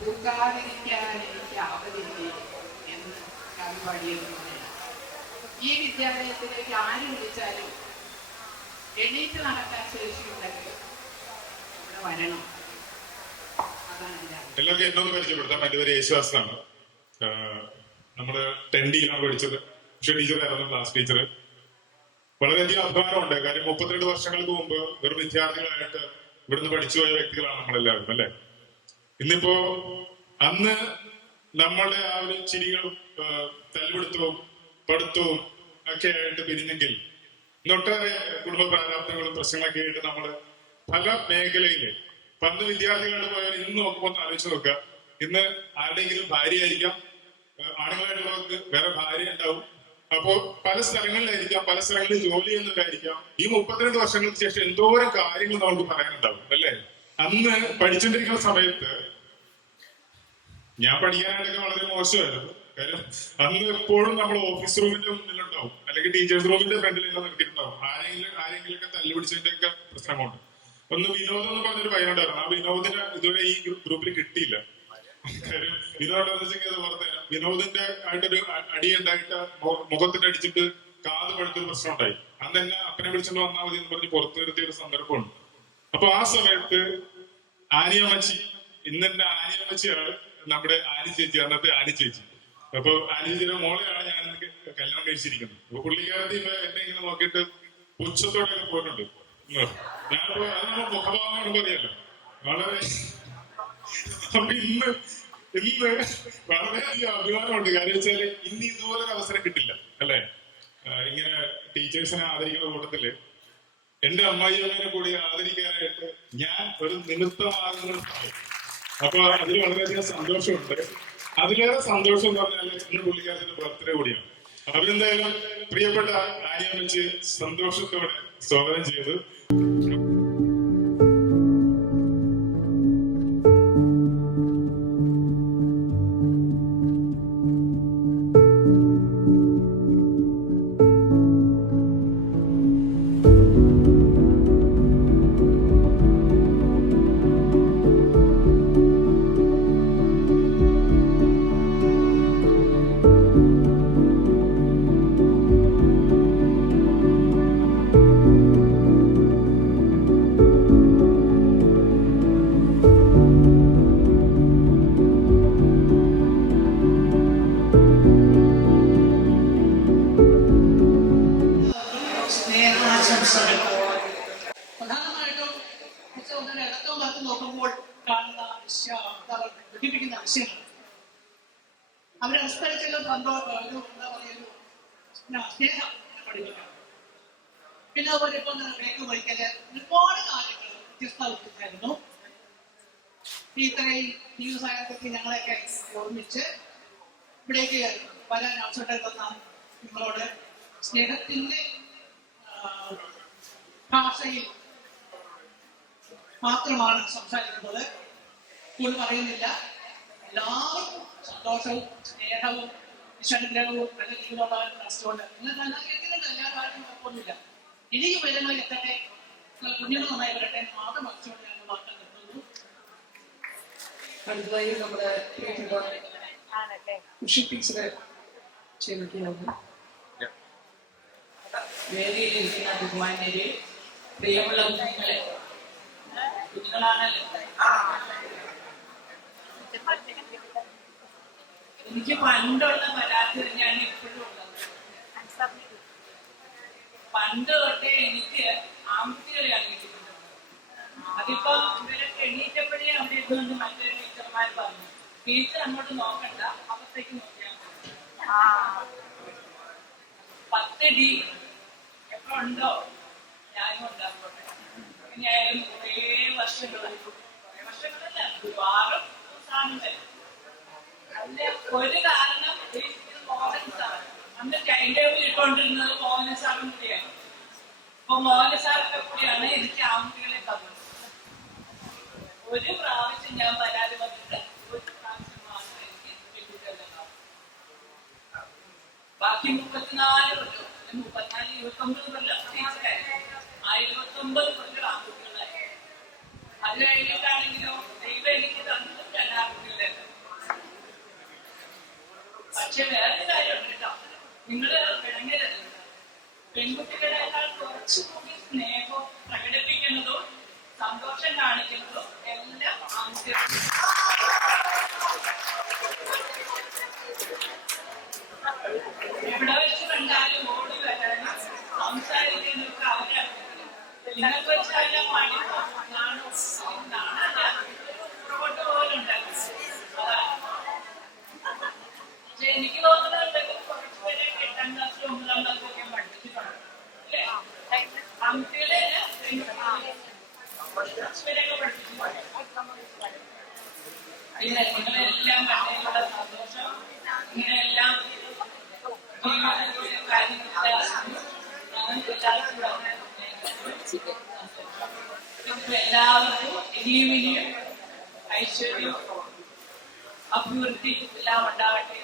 പൂക്കാതിരിക്കാൻ എനിക്ക് അവധിയില്ലേ എന്ന് കവി പാടിയതുപോലെ ഈ വിദ്യാലയത്തിലേക്ക് ആര് വിളിച്ചാലും എണീറ്റ് നടക്കാൻ ശേഷിയുണ്ടെങ്കിൽ ഇവിടെ വരണം. അതാണ് എൻ്റെ എല്ലാവർക്കും എന്നൊന്ന് പരിചയപ്പെടുത്താം. എൻ്റെ പേര് യേശുദാസനാണ്. നമ്മള് 10ഡിയിലാണ് പഠിച്ചത്. പക്ഷെ ടീച്ചറായിരുന്നു ക്ലാസ് ടീച്ചർ. വളരെയധികം അഭിമാനമുണ്ട്. കാര്യം 32 വർഷങ്ങൾക്ക് മുമ്പ് വെറും വിദ്യാർത്ഥികളായിട്ട് ഇവിടുന്ന് പഠിച്ചു പോയ വ്യക്തികളാണ് നമ്മളെല്ലാവരും അല്ലെ. ഇന്നിപ്പോ അന്ന് നമ്മളുടെ ആ ഒരു ചിരികളും തല്ലുപിടുത്തവും പഠിത്തവും ഒക്കെ ആയിട്ട് പിരിഞ്ഞെങ്കിൽ ഇന്നൊട്ടേറെ കുടുംബ പ്രാരാബ്ദങ്ങളും പ്രശ്നങ്ങളൊക്കെ ആയിട്ട് നമ്മള് പല മേഖലയില് പണ്ട് വിദ്യാർത്ഥികളായിട്ട് പോയാൽ ഇന്ന് നോക്കുമ്പോൾ ഒന്ന് ആലോചിച്ച് നോക്കുക. ഇന്ന് ആരുടെയെങ്കിലും ഭാര്യയായിരിക്കാം, ആണുങ്ങളായിട്ടുള്ളവർക്ക് വേറെ ഭാര്യ ഉണ്ടാവും. അപ്പോ പല സ്ഥലങ്ങളിലായിരിക്കാം, പല സ്ഥലങ്ങളിൽ ജോലി ചെയ്യുന്നവരായിരിക്കാം. ഈ 32 വർഷങ്ങൾക്ക് ശേഷം എന്തോരം കാര്യങ്ങൾ നമുക്ക് പറയാനുണ്ടാവും അല്ലെ. അന്ന് പഠിച്ചുകൊണ്ടിരിക്കുന്ന സമയത്ത് ഞാൻ പഠിക്കാനായിട്ടൊക്കെ വളരെ മോശമായിരുന്നു. കാര്യം അന്ന് എപ്പോഴും നമ്മൾ ഓഫീസ് റൂമിന്റെ മുന്നിലുണ്ടാവും, അല്ലെങ്കിൽ ടീച്ചേഴ്സ് റൂമിന്റെ ഫ്രണ്ടിലെല്ലാം നിർത്തിയിട്ടുണ്ടാവും. ആരെങ്കിലൊക്കെ തല്ലുപിടിച്ചതിന്റെ ഒക്കെ പ്രശ്നമുണ്ട്. ഒന്ന് വിനോദം എന്ന് പറഞ്ഞൊരു പയ്യനുണ്ടായിരുന്നു. ആ വിനോദിന് ഇതുവരെ ഈ ഗ്രൂപ്പിൽ കിട്ടിയില്ല. കാര്യം വിനോദം എന്ന് വെച്ചെങ്കിൽ അതുപോലെ തന്നെ വിനോദിന്റെ ആയിട്ടൊരു അടിയുണ്ടായിട്ട് മുഖത്തിന്റെ അടിച്ചിട്ട് കാത് പഴുത്തൊരു പ്രശ്നം ഉണ്ടായി. അന്ന് തന്നെ അപ്പനെ വിളിച്ചോണ്ട് വന്നാൽ മതി എന്ന് പറഞ്ഞ് പുറത്തു നിർത്തിയ ഒരു സന്ദർഭമുണ്ട്. അപ്പൊ ആ സമയത്ത് ആനിയമ്മച്ചി, ഇന്നെന്റെ ആനിയമ്മച്ചിയാണ് നമ്മുടെ ആനി ചേച്ചി, അന്നത്തെ ആനി ചേച്ചി. അപ്പൊ ആനി ചേച്ചിയുടെ മോളെയാണ് ഞാൻ കല്യാണം കഴിച്ചിരിക്കുന്നത്. അപ്പൊ പുള്ളിക്കാരത്തി എന്നെ ഇങ്ങനെ നോക്കിയിട്ട് പുച്ഛത്തോടെയൊക്കെ പോയിട്ടുണ്ട്. ഞാനിപ്പോ അത് നമ്മൾ മുഖഭാവമാണ് പറയല്ലോ. വളരെ അപ്പൊ ഇന്ന് വളരെയധികം അഭിമാനമുണ്ട്. കാര്യം വെച്ചാല് ഇന്ന് ഇതുപോലൊരു അവസരം കിട്ടില്ല അല്ലെ. ഇങ്ങനെ ടീച്ചേഴ്സിനെ ആദരിക്കുന്ന കൂട്ടത്തില് എന്റെ അമ്മായിയമ്മേനെ കൂടി ആദരിക്കാനായിട്ട് ഞാൻ ഒരു നിമിത്തമാകുന്ന. അപ്പൊ അതിൽ വളരെയധികം സന്തോഷമുണ്ട്. അതിലേറെ സന്തോഷം എന്ന് പറഞ്ഞാൽ ഇന്ന് പുള്ളിക്കാരത്തിന്റെ ബർത്ത്ഡേ കൂടിയാണ്. അവരെന്തായാലും പ്രിയപ്പെട്ട ആനിയമ്മച്ചി സന്തോഷത്തോടെ സ്വാഗതം ചെയ്തു. പ്രധാനമായിട്ടും ഇടത്തും വലത്തും നോക്കുമ്പോൾ കാണുന്ന ബന്ധിപ്പിക്കുന്ന വിഷയങ്ങൾ അവരെ അനുസ്മരിച്ചുള്ള സ്നേഹം പഠിപ്പിക്കണം. പിന്നെ അതുപോലെ ഇപ്പൊ ബ്രേക്ക് പഠിക്കല് ഒരുപാട് കാര്യങ്ങൾ വ്യത്യസ്തമായിരുന്നു. ഇത്രയും ജീവിത സാഹചര്യത്തിൽ ഞങ്ങളെയൊക്കെ ഓർമ്മിച്ച് ഇവിടേക്ക് വരാൻ അവസരം തന്ന നിങ്ങളോട് സ്നേഹത്തിന്റെ ഭാഷയിൽ മാത്രമാണ് സംസാരിക്കുന്നത്. കൂടുതൽ പറയുന്നില്ല. എല്ലാവർക്കും സന്തോഷവും സ്നേഹവും വിശ്വനുഗ്രഹവും നല്ല ജീവിതമുള്ളവരും നഷ്ടമുണ്ട്. നിങ്ങൾ നല്ല കേൾക്കുന്നുണ്ട്. എല്ലാവരും ആരും കുഴപ്പമൊന്നുമില്ല. ഇനിയും വരുന്നത് എത്തട്ടെ, കുഞ്ഞുങ്ങൾ നന്നായി വരട്ടെ മാത്രം മനസ്സോടെ ഞങ്ങൾ വാർത്ത നിർത്തുന്നു. അടുത്തതായി നമ്മുടെ കൃഷി ടീച്ചറെ ക്ഷണിക്കുന്നു. വേദിയിലിരിക്കുന്ന ബഹുമാന്യരെ, പ്രിയമുള്ള കുഞ്ഞുങ്ങളെ, കുഞ്ഞുങ്ങളാണല്ലോ. എനിക്ക് പണ്ടുള്ള പരാതി തന്നെയാണ് ഇപ്പോഴും ഉള്ളത്. പണ്ട് തൊട്ടേ എനിക്ക് ആൺകുട്ടികളെയാണ് കിട്ടുന്നത്. അതിപ്പോ ഇവരൊക്കെ എണീറ്റപ്പോഴേ അവിടെ ഇരുന്നുകൊണ്ട് മറ്റൊരു ടീച്ചർമാർ പറഞ്ഞു, ടീച്ചർ അങ്ങോട്ട് നോക്കണ്ട, അപ്പത്തേക്ക് നോക്കിയാൽ 10D എപ്പോ ഉണ്ടോ ഞാനും ഉണ്ടാക്കോട്ടെ. അങ്ങനെയായാലും കുറേ വർഷങ്ങളല്ല, ഒരുപാട് സാധനങ്ങൾ. അതിന്റെ ഒരു കാരണം മോഹൻ സാർ അന്ന് ടൈം ടേബിൾ ഇട്ടുകൊണ്ടിരുന്നത് മോഹൻ സാറും കൂടിയാണ്. അപ്പൊ മോഹൻ സാറൊക്കെ കൂടിയാണ് എനിക്ക് ആൺകുട്ടികളെ തന്നത്. ഒരു പ്രാവശ്യം ഞാൻ പരാതി വന്നിട്ട് ഒരു പ്രാവശ്യം മാത്രം എനിക്ക് പെൺകുട്ടികളുടെ ബാക്കി 34 കൊല്ലം 29 കൊല്ലം ടീച്ചറായിരുന്നു. 29 കൊല്ലം ആൺകുട്ടികളായിരുന്നു. അത് കഴിഞ്ഞിട്ടാണെങ്കിലോ ദൈവം ഇപ്പൊ എനിക്ക് തന്നിട്ടും രണ്ടാകുന്നില്ലല്ലോ. പക്ഷെ വേറൊരു കാര്യമുണ്ട് കേട്ടോ, നിങ്ങള് പിണങ്ങരുത്. പെൺകുട്ടികളെക്കാൾ കുറച്ചുകൂടി സ്നേഹം പ്രകടിപ്പിക്കുന്നതും സന്തോഷം കാണിക്കുന്നതും എല്ലാം ആൺകുട്ടികൾ. എവിടെ വെച്ച് കണ്ടാലും ഓടി വരാനും സംസാരിക്കുന്നതൊക്കെ അവരാണ്. നിങ്ങൾക്ക് വെച്ചാലും പുറകോട്ട് പോലുണ്ടാകും. പക്ഷെ എനിക്ക് തോന്നുന്നുണ്ടെങ്കിൽ കുറച്ച് പേരെ 8ാം ക്ലാസ്സിലും 9ാം ക്ലാസ്സിലും ഒക്കെ പഠിപ്പിച്ചിട്ടുണ്ട് അല്ലേ? ആൺകുട്ടികളെ കുറച്ച് പേരെയൊക്കെ പഠിപ്പിച്ചിട്ടുണ്ട്. നിങ്ങളെല്ലാം കണ്ടതിലുള്ള സന്തോഷം, ഇങ്ങനെയെല്ലാം എല്ലാവർക്കും ഇനിയും ഐശ്വര്യവും അഭിവൃദ്ധി എല്ലാം ഉണ്ടാകട്ടെ.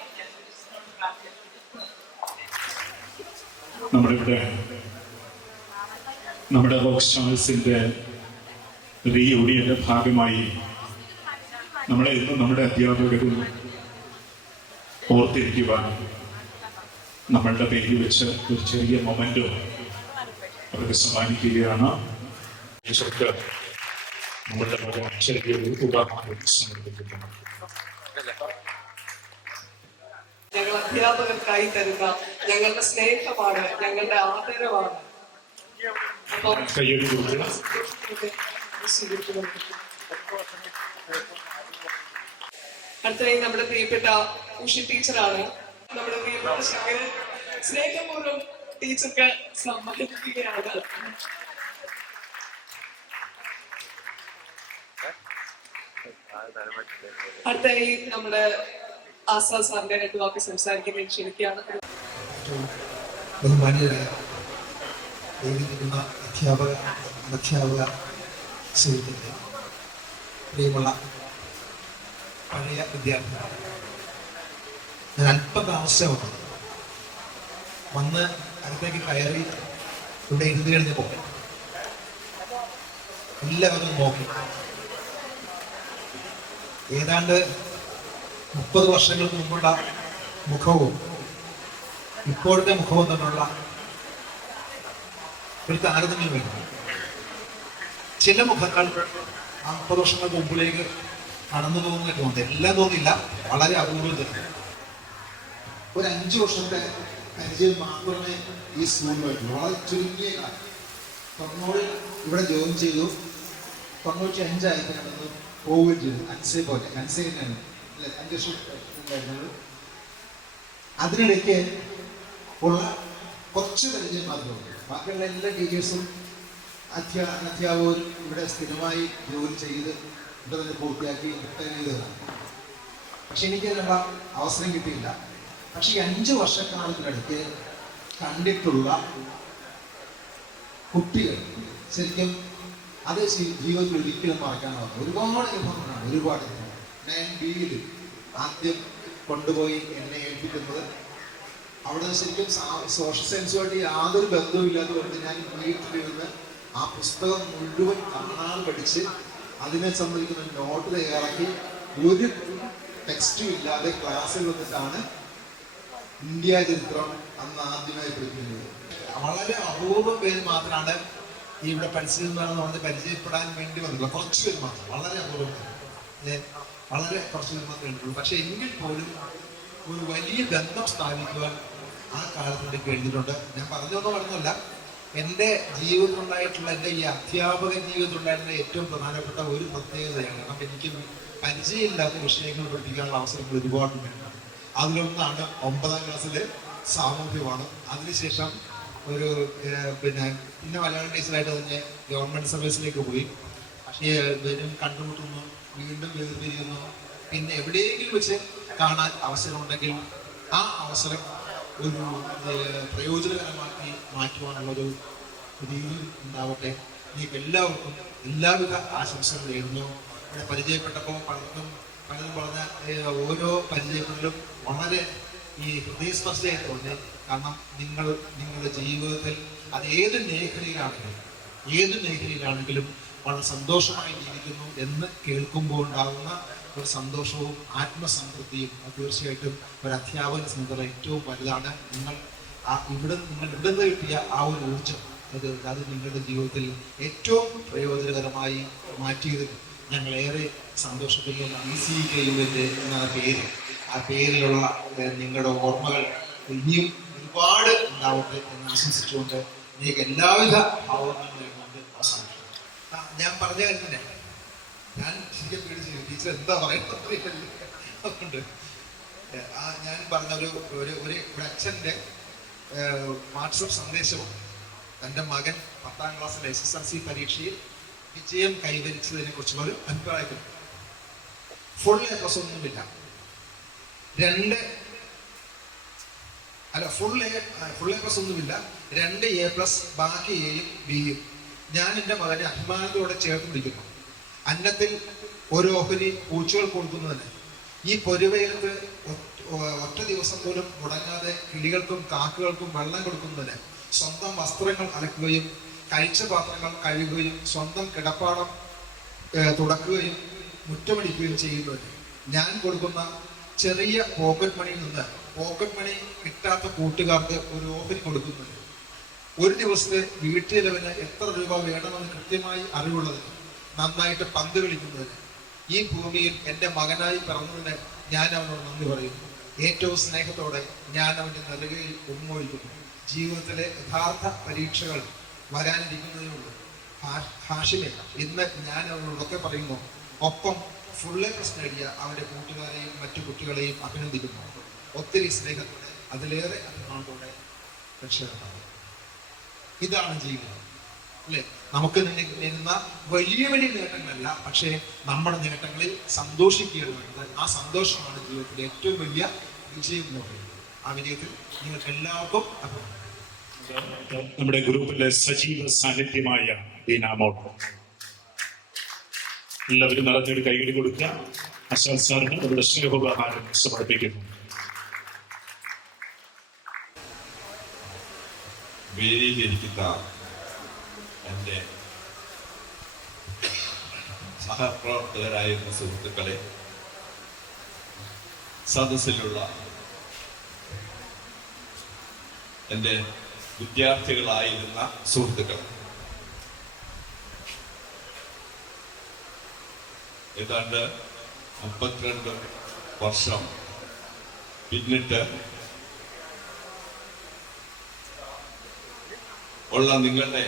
നമ്മുടെ റോക്ക് സ്റ്റാർസിന്റെ റീയൂണിയന്റെ ഭാഗമായി നമ്മളെ ഇന്നും നമ്മുടെ അധ്യാപകരും ഓർത്തിരിക്കുവാൻ നമ്മളുടെ പേരിൽ വെച്ച് ഒരു ചെറിയ മൊമെന്റോ അവർക്ക് സമ്മാനിക്കുകയാണ്. നമ്മളുടെ മകൻ ചെറിയൊരു ഉപഹാരം സമർപ്പിക്കുന്നു. ഞങ്ങൾ അധ്യാപകർക്കായി തരുന്ന ഞങ്ങളുടെ സ്നേഹമാണ്, ഞങ്ങളുടെ ആദരവാണ്. കയ്യടി കൊടുക്കുക. അടുത്തതായി നമ്മുടെ പ്രിയപ്പെട്ട ഉഷി ടീച്ചറാണ്. നമ്മുടെ പ്രിയപ്പെട്ട ശങ്കരൻ സ്നേഹപൂർവ്വം ടീച്ചർക്ക് സമ്മാനിക്കുകയാണ്. അടുത്തായി നമ്മുടെ ആസാ സാറിന്റെ 2 വാക്ക് സംസാരിക്കാൻ ക്ഷണിക്കുകയാണ്. ബഹുമാന്യരായ അധ്യാപക സുഹൃത്തുക്കളെ, പ്രിയമുള്ള പഴയ വിദ്യാർത്ഥികൾ, ഞാൻ അല്പം താമസിച്ചാണ് വന്ന് അടുത്തേക്ക് കയറി ഇവിടെ ഇരുന്ന് കഴിഞ്ഞപ്പോൾ എല്ലാവരും നോക്കി. ഏതാണ്ട് 30 വർഷങ്ങൾക്ക് മുമ്പുള്ള മുഖവും ഇപ്പോഴത്തെ മുഖവും തമ്മിലുള്ള ഒരു താരതമ്യം വരുന്നു. ചില മുഖങ്ങൾ 50 വർഷങ്ങൾക്ക് മുമ്പിലേക്ക് കടന്നു പോകുന്നതായിട്ട് തോന്നുന്നത്, എല്ലാം തോന്നില്ല, വളരെ അപൂർവത്തിൽ. ഒരു 5 വർഷത്തെ പരിചയം മാത്രമേ ഈ സ്കൂളിലുള്ളൂ. വളരെ ചുരുങ്ങിയ കാലം. തൊണ്ണൂറിൽ ഇവിടെ ജോയിൻ ചെയ്തു. 95 നടന്നു പോവുകയും ചെയ്തു. അൻസെ പോലെ അൻസേനാണ് 5 വർഷം ഉണ്ടായിരുന്നത്. അതിനിടയ്ക്ക് ഉള്ള കുറച്ച് പരിചയം മാത്രമേ. ബാക്കിയുള്ള എല്ലാ ടീച്ചേഴ്സും അധ്യാപകരും ഇവിടെ സ്ഥിരമായി ജോലി ചെയ്ത് ഇവിടെ തന്നെ പൂർത്തിയാക്കി റിട്ടയർ ചെയ്തതാണ്. പക്ഷെ എനിക്ക് അതിനുള്ള അവസരം കിട്ടിയില്ല. പക്ഷെ ഈ 5 വർഷക്കാലത്തിനിടയ്ക്ക് കണ്ടിട്ടുള്ള കുട്ടികൾ ശരിക്കും അത് ജീവിതത്തിൽ ഒരിക്കലും മറക്കാനാവുന്ന ഒരുപാട് അനുഭവങ്ങളാണ്. ഒരുപാട് 9Bയിൽ ആദ്യം കൊണ്ടുപോയി എന്നെ ഏൽപ്പിക്കുന്നത്, അവിടെ ശരിക്കും സോഷ്യൽ സയൻസുമായിട്ട് യാതൊരു ബന്ധവുമില്ലാതെ കൊണ്ട് ഞാൻ വീട്ടിലിരുന്ന് ആ പുസ്തകം മുഴുവൻ കാണാതെ പഠിച്ച് അതിനെ സംബന്ധിക്കുന്ന നോട്ട് തയ്യാറാക്കി ഒരു ടെക്സ്റ്റും ഇല്ലാതെ ക്ലാസ്സിൽ വന്നിട്ടാണ് ഇന്ത്യ ചരിത്രം അന്ന് ആദ്യമായി പഠിക്കുന്നത്. വളരെ അപൂർവം പേര് മാത്രമാണ് ഇവിടെ പരിചയം പരിചയപ്പെടാൻ വേണ്ടി വന്നിട്ടുള്ള കുറച്ച് പേര് മാത്രം, വളരെ അപൂർവം പേര്, വളരെ കുറച്ച് പേര് മാത്രമേ ഉള്ളൂ. പക്ഷെ എങ്കിൽ പോലും ഒരു വലിയ ബന്ധം സ്ഥാപിക്കുവാൻ ആ കാലത്ത് കഴിഞ്ഞിട്ടുണ്ട്. ഞാൻ പറഞ്ഞൊന്നുമല്ല, എൻ്റെ ജീവിതത്തിലുണ്ടായിട്ടുള്ള എൻ്റെ ഈ അധ്യാപക ജീവിതത്തിലുണ്ടായിരുന്ന ഏറ്റവും പ്രധാനപ്പെട്ട ഒരു പ്രത്യേകതയാണ്. കാരണം എനിക്ക് പരിചയമില്ലാത്ത വിഷയങ്ങൾ പഠിപ്പിക്കാനുള്ള അവസരങ്ങൾ ഒരുപാടുണ്ട്. അതിലൊന്നാണ് 9ാം ക്ലാസ്സിലെ സാമൂഹ്യമാണ്. അതിനുശേഷം ഒരു പിന്നെ മലയാളം ടീച്ചറായിട്ട് തന്നെ ഗവൺമെൻറ് സർവീസിലേക്ക് പോയി. പക്ഷേ കണ്ടുമുട്ടുന്നു, വീണ്ടും വേർപിരിയുന്നു. പിന്നെ എവിടെയെങ്കിലും വെച്ച് കാണാൻ അവസരമുണ്ടെങ്കിൽ ആ അവസരം ഒരു പ്രയോജനകരമാക്കി മാറ്റുവാനുള്ളൊരു രീതി ഉണ്ടാവട്ടെ. നിങ്ങൾക്ക് എല്ലാവർക്കും എല്ലാവിധ ആശംസകൾ നേരുന്നു. ഇവിടെ പരിചയപ്പെട്ടപ്പോൾ പലതും പറഞ്ഞ ഓരോ പരിചയങ്ങളിലും വളരെ ഈ ഹൃദയസ്പർശമായി തോന്നി. കാരണം നിങ്ങളുടെ ജീവിതത്തിൽ അത് ഏത് മേഖലയിലാണെങ്കിലും വളരെ സന്തോഷമായി ജീവിക്കുന്നു എന്ന് കേൾക്കുമ്പോൾ ഉണ്ടാകുന്ന ഒരു സന്തോഷവും ആത്മസംതൃപ്തിയും തീർച്ചയായിട്ടും ഒരു അധ്യാപകനെ സംബന്ധിച്ചുള്ള ഏറ്റവും വലുതാണ്. നിങ്ങൾ ഇവിടെ നിന്ന് കിട്ടിയ ആ ഒരു ഊർജ്ജം അത് നിങ്ങളുടെ ജീവിതത്തിൽ ഏറ്റവും പ്രയോജനകരമായി മാറ്റിയതിൽ ഞങ്ങളേറെ സന്തോഷപ്പെടുന്നു. ECKUവിൻ്റെ എന്ന പേര്, ആ പേരിലുള്ള നിങ്ങളുടെ ഓർമ്മകൾ ഇനിയും ഒരുപാട് ഉണ്ടാവട്ടെ എന്ന് ആശംസിച്ചുകൊണ്ട് നിങ്ങൾക്ക് എല്ലാവിധ ഭാവങ്ങളും നേർന്നുകൊണ്ട് അവസാനിക്കും. ഞാൻ പറഞ്ഞ കാര്യം തന്നെ, ഞാൻ ശരിക്കും പേടിച്ചു ടീച്ചർ എന്താ പറയുന്നത്. അതുകൊണ്ട് ഞാൻ പറഞ്ഞ ഒരു അച്ഛൻ്റെ വാട്സപ്പ് സന്ദേശവും തൻ്റെ മകൻ 10ാം ക്ലാസ്സിലെ SSLC പരീക്ഷയിൽ വിജയം കൈവരിച്ചതിനെ കുറിച്ചുള്ള ഒരു അഭിപ്രായത്തിൽ ഫുൾ A+ ഒന്നുമില്ല, ഫുൾ A+ ഒന്നുമില്ല, 2 A+, ബാക്കി Aയും Bയും. ഞാൻ എൻ്റെ മകനെ അഭിമാനത്തോടെ ചേർത്ത് പിടിക്കുന്നു. അന്നത്തിൽ ഒരു ഓഹരി പൂച്ചകൾ കൊടുക്കുന്നതിന്, ഈ പൊരുവയത്ത് ഒറ്റ ദിവസം പോലും മുടങ്ങാതെ കിളികൾക്കും കാക്കകൾക്കും വെള്ളം കൊടുക്കുന്നതിന്, സ്വന്തം വസ്ത്രങ്ങൾ അലക്കുകയും കഴിച്ച പാത്രങ്ങൾ കഴുകുകയും സ്വന്തം കിടപ്പാടം തുടക്കുകയും മുറ്റമടിക്കുകയും ചെയ്യുന്നതിന്, ഞാൻ കൊടുക്കുന്ന ചെറിയ പോക്കറ്റ് മണിയിൽ നിന്ന് പോക്കറ്റ് മണി കിട്ടാത്ത കൂട്ടുകാർക്ക് ഒരു ഓഹരി കൊടുക്കുന്നതിന്, ഒരു ദിവസത്തെ വീട്ടിലവന് എത്ര രൂപ വേണമെന്ന് കൃത്യമായി അറിവുള്ളതിന്, നന്നായിട്ട് പന്ത് കളിക്കുന്നതിന്, ഈ ഭൂമിയിൽ എൻ്റെ മകനായി പിറന്നതിന് ഞാൻ അവനോട് നന്ദി പറയുന്നു. ഏറ്റവും സ്നേഹത്തോടെ ഞാൻ അവൻ്റെ നെറുകയിൽ ഉമ്മൊഴിക്കുന്നു. ജീവിതത്തിലെ യഥാർത്ഥ പരീക്ഷകൾ വരാനിരിക്കുന്നതേ ഉള്ളൂ. ഹാഷിമെ ഇന്ന് ഞാൻ അവനോടൊക്കെ പറയുന്നു. ഒപ്പം ഫുൾ A+ നേടിയ അവൻ്റെ കൂട്ടുകാരെയും മറ്റു കുട്ടികളെയും അഭിനന്ദിക്കുന്നു. ഒത്തിരി സ്നേഹത്തോടെ, അതിലേറെ അഭിമാനത്തോടെ രക്ഷകർത്താവ്. ഇതാണ് ജീവിതം അല്ലേ? നമുക്ക് നേടുന്ന വലിയ വലിയ നേട്ടങ്ങളല്ല, പക്ഷേ നമ്മുടെ നേട്ടങ്ങളിൽ സന്തോഷിക്കുകയാണ്. ആ സന്തോഷമാണ് ജീവിതത്തിലെ ഏറ്റവും വലിയ വിജയം എന്ന് പറയുന്നത്. ആ വിജയത്തിൽ നിങ്ങൾക്ക് എല്ലാവർക്കും അഭിമാനം. നമ്മുടെ ഗ്രൂപ്പിലെ സജീവ സാന്നിധ്യമായ ബീനാമോൾ, എല്ലാവരും നടത്തിയൊരു കൈകടി കൊടുക്കുക. അശാൽ സാറിന് നമ്മുടെ സ്നേഹോപഹാരം സമർപ്പിക്കുന്നു. വേദിയിലിരിക്കുന്ന എൻ്റെ സഹപ്രവർത്തകരായിരുന്ന സുഹൃത്തുക്കളെ, സദസ്സിലുള്ള എൻ്റെ വിദ്യാർത്ഥികളായിരുന്ന സുഹൃത്തുക്കൾ, ഏതാണ്ട് 32 വർഷം പിന്നിട്ട് ഉള്ള നിങ്ങളുടെ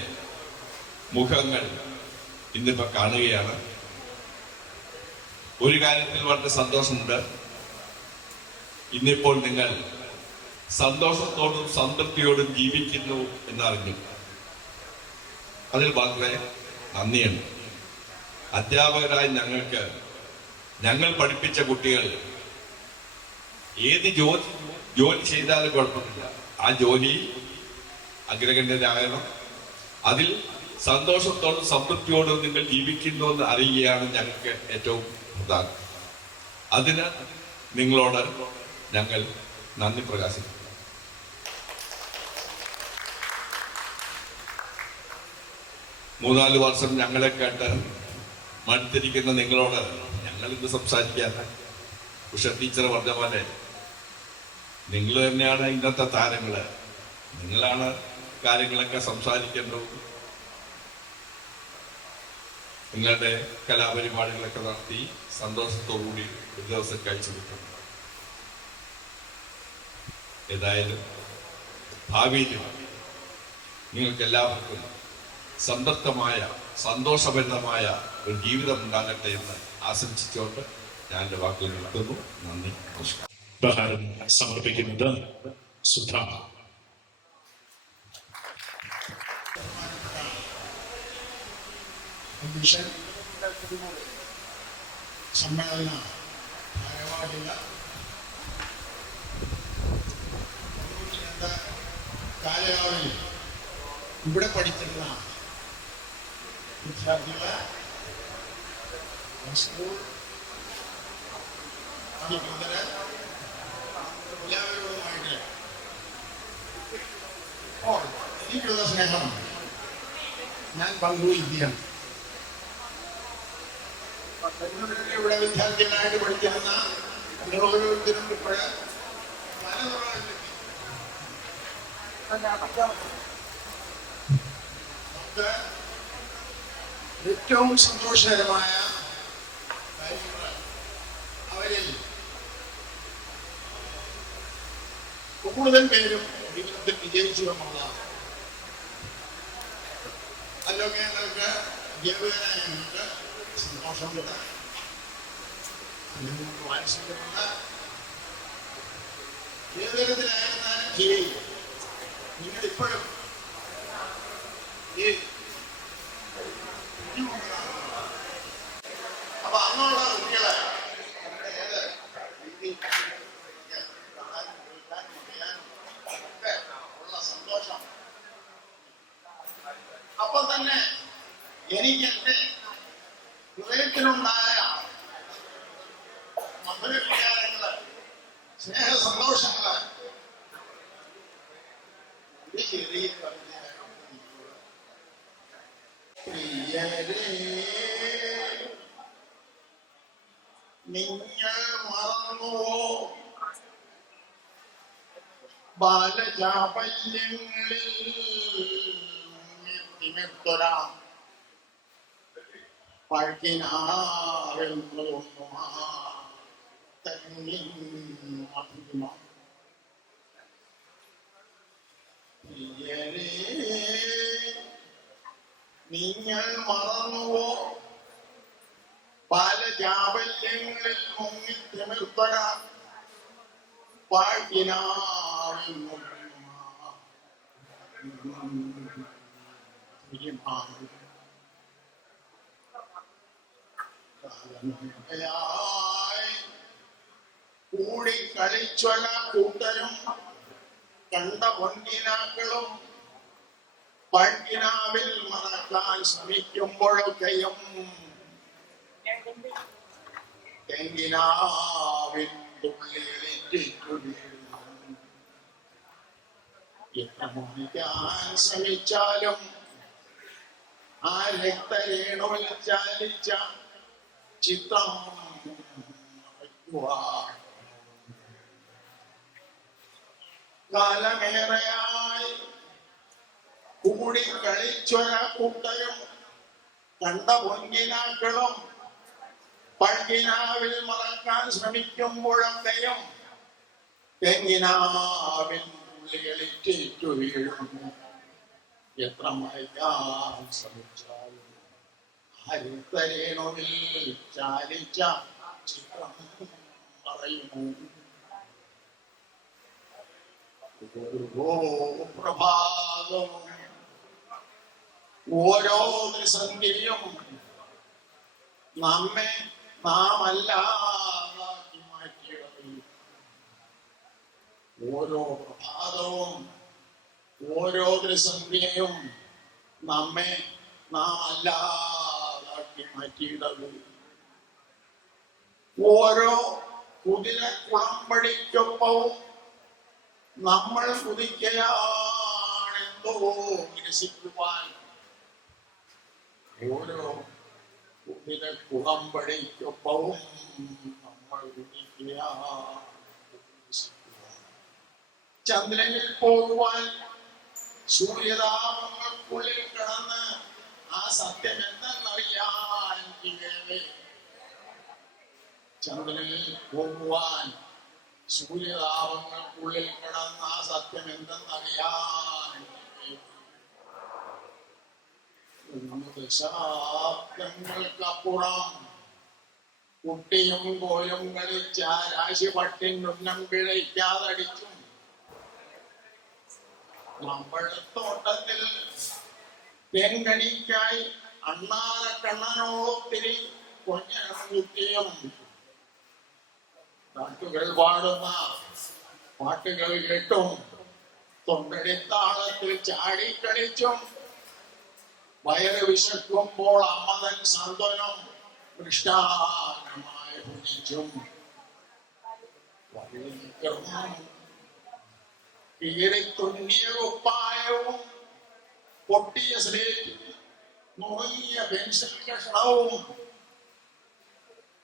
മുഖങ്ങൾ ഇന്നിപ്പോൾ കാണുകയാണ്. ഒരു കാര്യത്തിൽ വളരെ സന്തോഷമുണ്ട്. ഇന്നിപ്പോൾ നിങ്ങൾ സന്തോഷത്തോടും സംതൃപ്തിയോടും ജീവിക്കുന്നു എന്നറിഞ്ഞു. അതിൽ വളരെ നന്ദിയുണ്ട്. അധ്യാപകരായ ഞങ്ങൾ പഠിപ്പിച്ച കുട്ടികൾ ഏത് ജോലി ചെയ്താലും കുഴപ്പമില്ല, ആ ജോലി അഗ്രഗണ്യരാകണം. അതിൽ സന്തോഷത്തോടും സംതൃപ്തിയോടും നിങ്ങൾ ജീവിക്കുന്നു എന്ന് അറിയുകയാണ് ഞങ്ങൾക്ക് ഏറ്റവും പ്രധാനം. അതിന് നിങ്ങളോട് ഞങ്ങൾ നന്ദി പ്രകാശിക്കുന്നു. മൂന്നാല് വർഷം ഞങ്ങളെ കേട്ട് മടുത്തിരിക്കുന്ന നിങ്ങളോട് ഞങ്ങൾ ഇന്ന് സംസാരിക്കാൻ, ഉഷ ടീച്ചർ പറഞ്ഞ പോലെ നിങ്ങൾ തന്നെയാണ് ഇന്നത്തെ താരങ്ങള്. നിങ്ങളാണ് കാര്യങ്ങളൊക്കെ സംസാരിക്കേണ്ടത്. നിങ്ങളുടെ കലാപരിപാടികളൊക്കെ നടത്തി സന്തോഷത്തോടുകൂടി ഒരു ദിവസം കഴിച്ചു കിട്ടും. ഏതായാലും ഭാവിയിലും നിങ്ങൾക്ക് എല്ലാവർക്കും സംതൃപ്തമായ സന്തോഷഭരിതമായ ഒരു ജീവിതം ഉണ്ടാകട്ടെ എന്ന് ആശംസിച്ചുകൊണ്ട് ഞാൻ എൻ്റെ വാക്കുകൾ നിർത്തുന്നു. നന്ദി, നമസ്കാരം. ഉപഹാരം സമർപ്പിക്കുന്നത് സുധ. സമ്മേളന ഭാരവാഹിക കാലയളവിൽ ഇവിടെ പഠിച്ചിരുന്ന വിദ്യാർത്ഥികളെ, സ്കൂൾ അധികൃതരെ എല്ലാവരോടുമായിട്ട് എനിക്കുള്ള സ്നേഹം ഞാൻ പങ്കുവയ്ക്കുകയാണ്. ഇവിടെ വിദ്യാർത്ഥികളായിട്ട് പഠിക്കുന്ന ഓരോരുത്തരും ഇപ്പോഴ് പല നമുക്ക് ഏറ്റവും സന്തോഷകരമായ കാര്യങ്ങൾ അവരിൽ കൂടുതൽ പേരും ജീവിതത്തിൽ വിജയിച്ചു എന്നുള്ളതാണ്. അതിലൊക്കെ ഞങ്ങൾക്ക് അധ്യാപകനായ ഞങ്ങൾക്ക് സന്തോഷമുണ്ട്, വാത്സല്യമുണ്ട്. ഏത് തരത്തിലായിരുന്നാലും ശരി, നിങ്ങളിപ്പോഴും ഈ അപ്പൊ അന്നുള്ള കുട്ടികളെ ഏത് രീതിയിൽ കാണാനും കേൾക്കാനും അറിയാനും ഒക്കെ ഉള്ള സന്തോഷം അപ്പൊ തന്നെ എനിക്ക് എന്റെ ഹൃദയത്തിലുണ്ടായ മധുര വികാരങ്ങള്, സ്നേഹ സന്തോഷങ്ങള് ഒരു ചെറിയ പ്രിയരേ, നിങ്ങൾ മറന്നുവോ ബാലചാപല്യങ്ങളിൽ തിമിർത്തൊരാം പഴക്കിനാവെന്നതൊന്നുമാ തന്നിൻ മധുരിമ. പ്രിയരേ, നിങ്ങൾ മറന്നുവോ ബാലചാപല്യങ്ങളിൽ മുങ്ങി തിമിർത്തര കൂടി കളിച്ചൊല കൂട്ടരും കണ്ട പൊൻകിനാക്കളും പഴക്കിനാവിൽ മറക്കാൻ ശ്രമിക്കുമ്പോഴൊക്കെയും തെങ്ങിനാവിൻ തുള്ളിയിലേറ്റു വീഴുന്നു. എത്ര മോഹിക്കാൻ ശ്രമിച്ചാലും ആ രക്തരേണുവിൽ ചാലിച്ച ചിത്രം കാലമേറെയായി കൂടി കളിച്ചൊര കൂട്ടരും കണ്ട പൊൻകിനാക്കളും പഴകിനാവിൽ മറക്കാൻ ശ്രമിക്കുമ്പോഴൊക്കെയും തെങ്ങിനാവിൻ തുള്ളികളിറ്റേറ്റു വീഴുന്നു. എത്ര മറയ്ക്കാൻ ശ്രമിച്ചാലും ഹരിതരേണുവിൽ ചാലിച്ച ചിത്രം പറയുന്നു. ഓരോ പ്രഭാതവും ഓരോ സന്ധ്യയും നമ്മെ നാമല്ലാതാക്കി മാറ്റിയത്. ഓരോ പ്രഭാതവും ഓരോ സന്ധ്യയും നമ്മെ നാം അല്ലാതാക്കി മാറ്റിയിടത്. ഓരോ കുതിര കുളമ്പടിക്കൊപ്പവും നമ്മൾ കുതിക്കയാണെന്തോ നിരസിക്കുവാൻ. ഓരോ കുതിര കുളമ്പടിക്കൊപ്പവും നമ്മൾ കുതിക്കയാണ്. ചന്ദ്രനിൽ പോകുവാൻ സൂര്യതാപങ്ങൾക്കുള്ളിൽ കിടന്ന് ആ സത്യം എന്തെന്നറിയാൻ ചന്ദ്രനിൽ പോകുവാൻ സൂര്യതാപങ്ങൾക്കുള്ളിൽ കിടന്ന് ആ സത്യം എന്തെന്നറിയാൻ ദശാബ്ദങ്ങൾക്കപ്പുറം കുട്ടിയും കോലും കളിച്ച രാശിപട്ടിനുന്നം പിഴയ്ക്കാതടിച്ചും നമ്മളത്തോട്ടത്തിൽ തെങ്കണിക്കായി അണ്ണാന കണ്ണനോത്തിരി കൊഞ്ഞനം കുത്തിയും നാട്ടുകൾ പാടുന്ന പാട്ടുകൾ കേട്ടും തൊണ്ടടിത്താളത്തിൽ ചാടിക്കളിച്ചും വയറ് വിശക്കുമ്പോൾ അമ്മതൻ സാന്ത്വനം മൃഷ്ടാനമായി ഭുജിച്ചും കീറിത്തുന്നിയ കുപ്പായവും പൊട്ടിയ സ്ലേറ്റ് നുറുങ്ങിയ പെൻസിൽ കഷണവും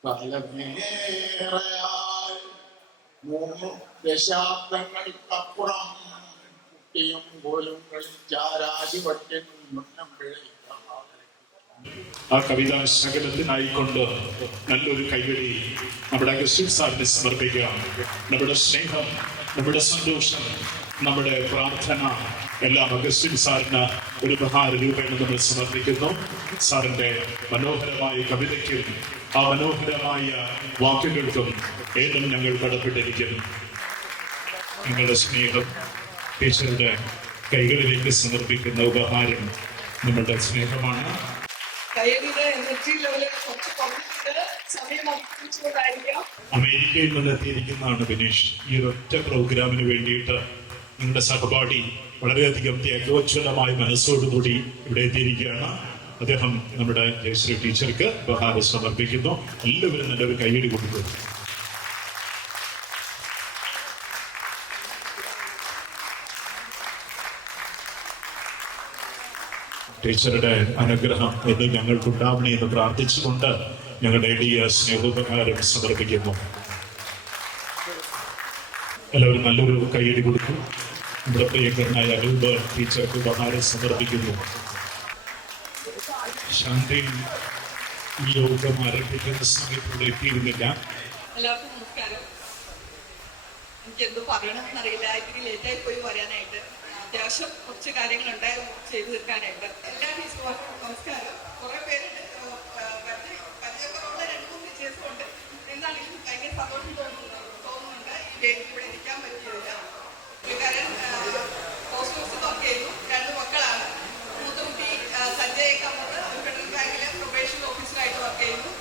കാലമേറെയായി 3 ദശാബ്ദങ്ങൾക്കപ്പുറം കുട്ടിയും പോലും കളിച്ചാരാധിപത്യം മുന്നം പിഴയ്ക്കാം. ആ കവിതാ ശകലത്തിനായിക്കൊണ്ട് നല്ലൊരു കൈവരി നമ്മുടെ അഗസ്റ്റിൻ സാറിന് സമർപ്പിക്കാം. നമ്മുടെ സ്നേഹം, നമ്മുടെ സന്തോഷം, നമ്മുടെ പ്രാർത്ഥന എല്ലാം അഗസ്റ്റിൻ സാറിന് ഒരു ഉപഹാര രൂപേണ നമ്മൾ സമർപ്പിക്കുന്നു. സാറിന്റെ മനോഹരമായ കവിതയ്ക്കും ആ മനോഹരമായ വാക്കുകൾക്കും ഏതും ഞങ്ങൾ കടപ്പെട്ടിരിക്കുന്നു. നിങ്ങളുടെ സ്നേഹം ടീച്ചറുടെ കൈകളിലേക്ക് സമർപ്പിക്കുന്ന ഉപഹാരം നമ്മളുടെ സ്നേഹമാണ്. കയ്യടിയുടെ എനർജി ലെവല് കുറച്ച് കുറഞ്ഞിട്ട് സമയം അവതരിപ്പിച്ചുകൊണ്ടായിരിക്കാം. അമേരിക്കയിൽ നിന്ന് എത്തിയിരിക്കുന്നതാണ് ബിനീഷ്. ഈ ഒരൊറ്റ പ്രോഗ്രാമിന് വേണ്ടിയിട്ട് നിങ്ങളുടെ സഹപാഠി വളരെയധികം ത്യാഗോജ്വലമായ മനസ്സോടുകൂടി ഇവിടെ എത്തിയിരിക്കുകയാണ്. അദ്ദേഹം നമ്മുടെ ജയശ്രീ ടീച്ചർക്ക് ഉപഹാരം സമർപ്പിക്കുന്നു. എല്ലാവരും നല്ലൊരു കൈയടി കൊടുക്കുന്നു. ടീച്ചറുടെ അനുഗ്രഹം എന്ന് ഞങ്ങൾക്കുണ്ടാവണേ എന്ന് പ്രാർത്ഥിച്ചുകൊണ്ട് ഞങ്ങളുടെ എളിയ സ്നേഹോപകാരം സമർപ്പിക്കുന്നു. എല്ലാവരും നല്ലൊരു കൈയടി കൊടുക്കും. നമ്മുടെ പ്രിയങ്കരനായ അനൂപ് ടീച്ചർക്ക് ഉപഹാരം സമർപ്പിക്കുന്നു. ശാന്തി ഈ യോഗം ആരംഭിക്കുന്ന സമയത്ത് എത്തിയിരുന്നില്ല. എല്ലാവർക്കും നമസ്കാരം. എനിക്ക് എന്ത് പറയണമെന്നറിയില്ല. ഇത്തിരി ലേറ്റായി പോയി വരാനായിട്ട്. അത്യാവശ്യം കുറച്ച് കാര്യങ്ങളുണ്ടായിരുന്നു ചെയ്തു തീർക്കാനായിട്ട്. എല്ലാ ടീച്ചർമാർക്കും നമസ്കാരം. കുറെ പേരുണ്ട്, പരിചയക്കുറവുള്ള 2-3 ടീച്ചേഴ്സും ഉണ്ട്. എന്നാണെങ്കിലും ഭയങ്കര സന്തോഷം തോന്നുന്നുണ്ട് ഈ വേദി ഇവിടെ ഇരിക്കാൻ പറ്റിയതില്ല. പുള്ളിക്കാരൻ പോസ്റ്റ് ഓഫീസിൽ വർക്ക് ചെയ്യുന്നു. 2 മക്കളാണ്. മൂത്ത കുട്ടി സഞ്ജയ് കമ്മത്ത് ഫെഡറൽ ബാങ്കിലെ പ്രൊബേഷൻ ഓഫീസറായിട്ട് വർക്ക് ചെയ്യുന്നു.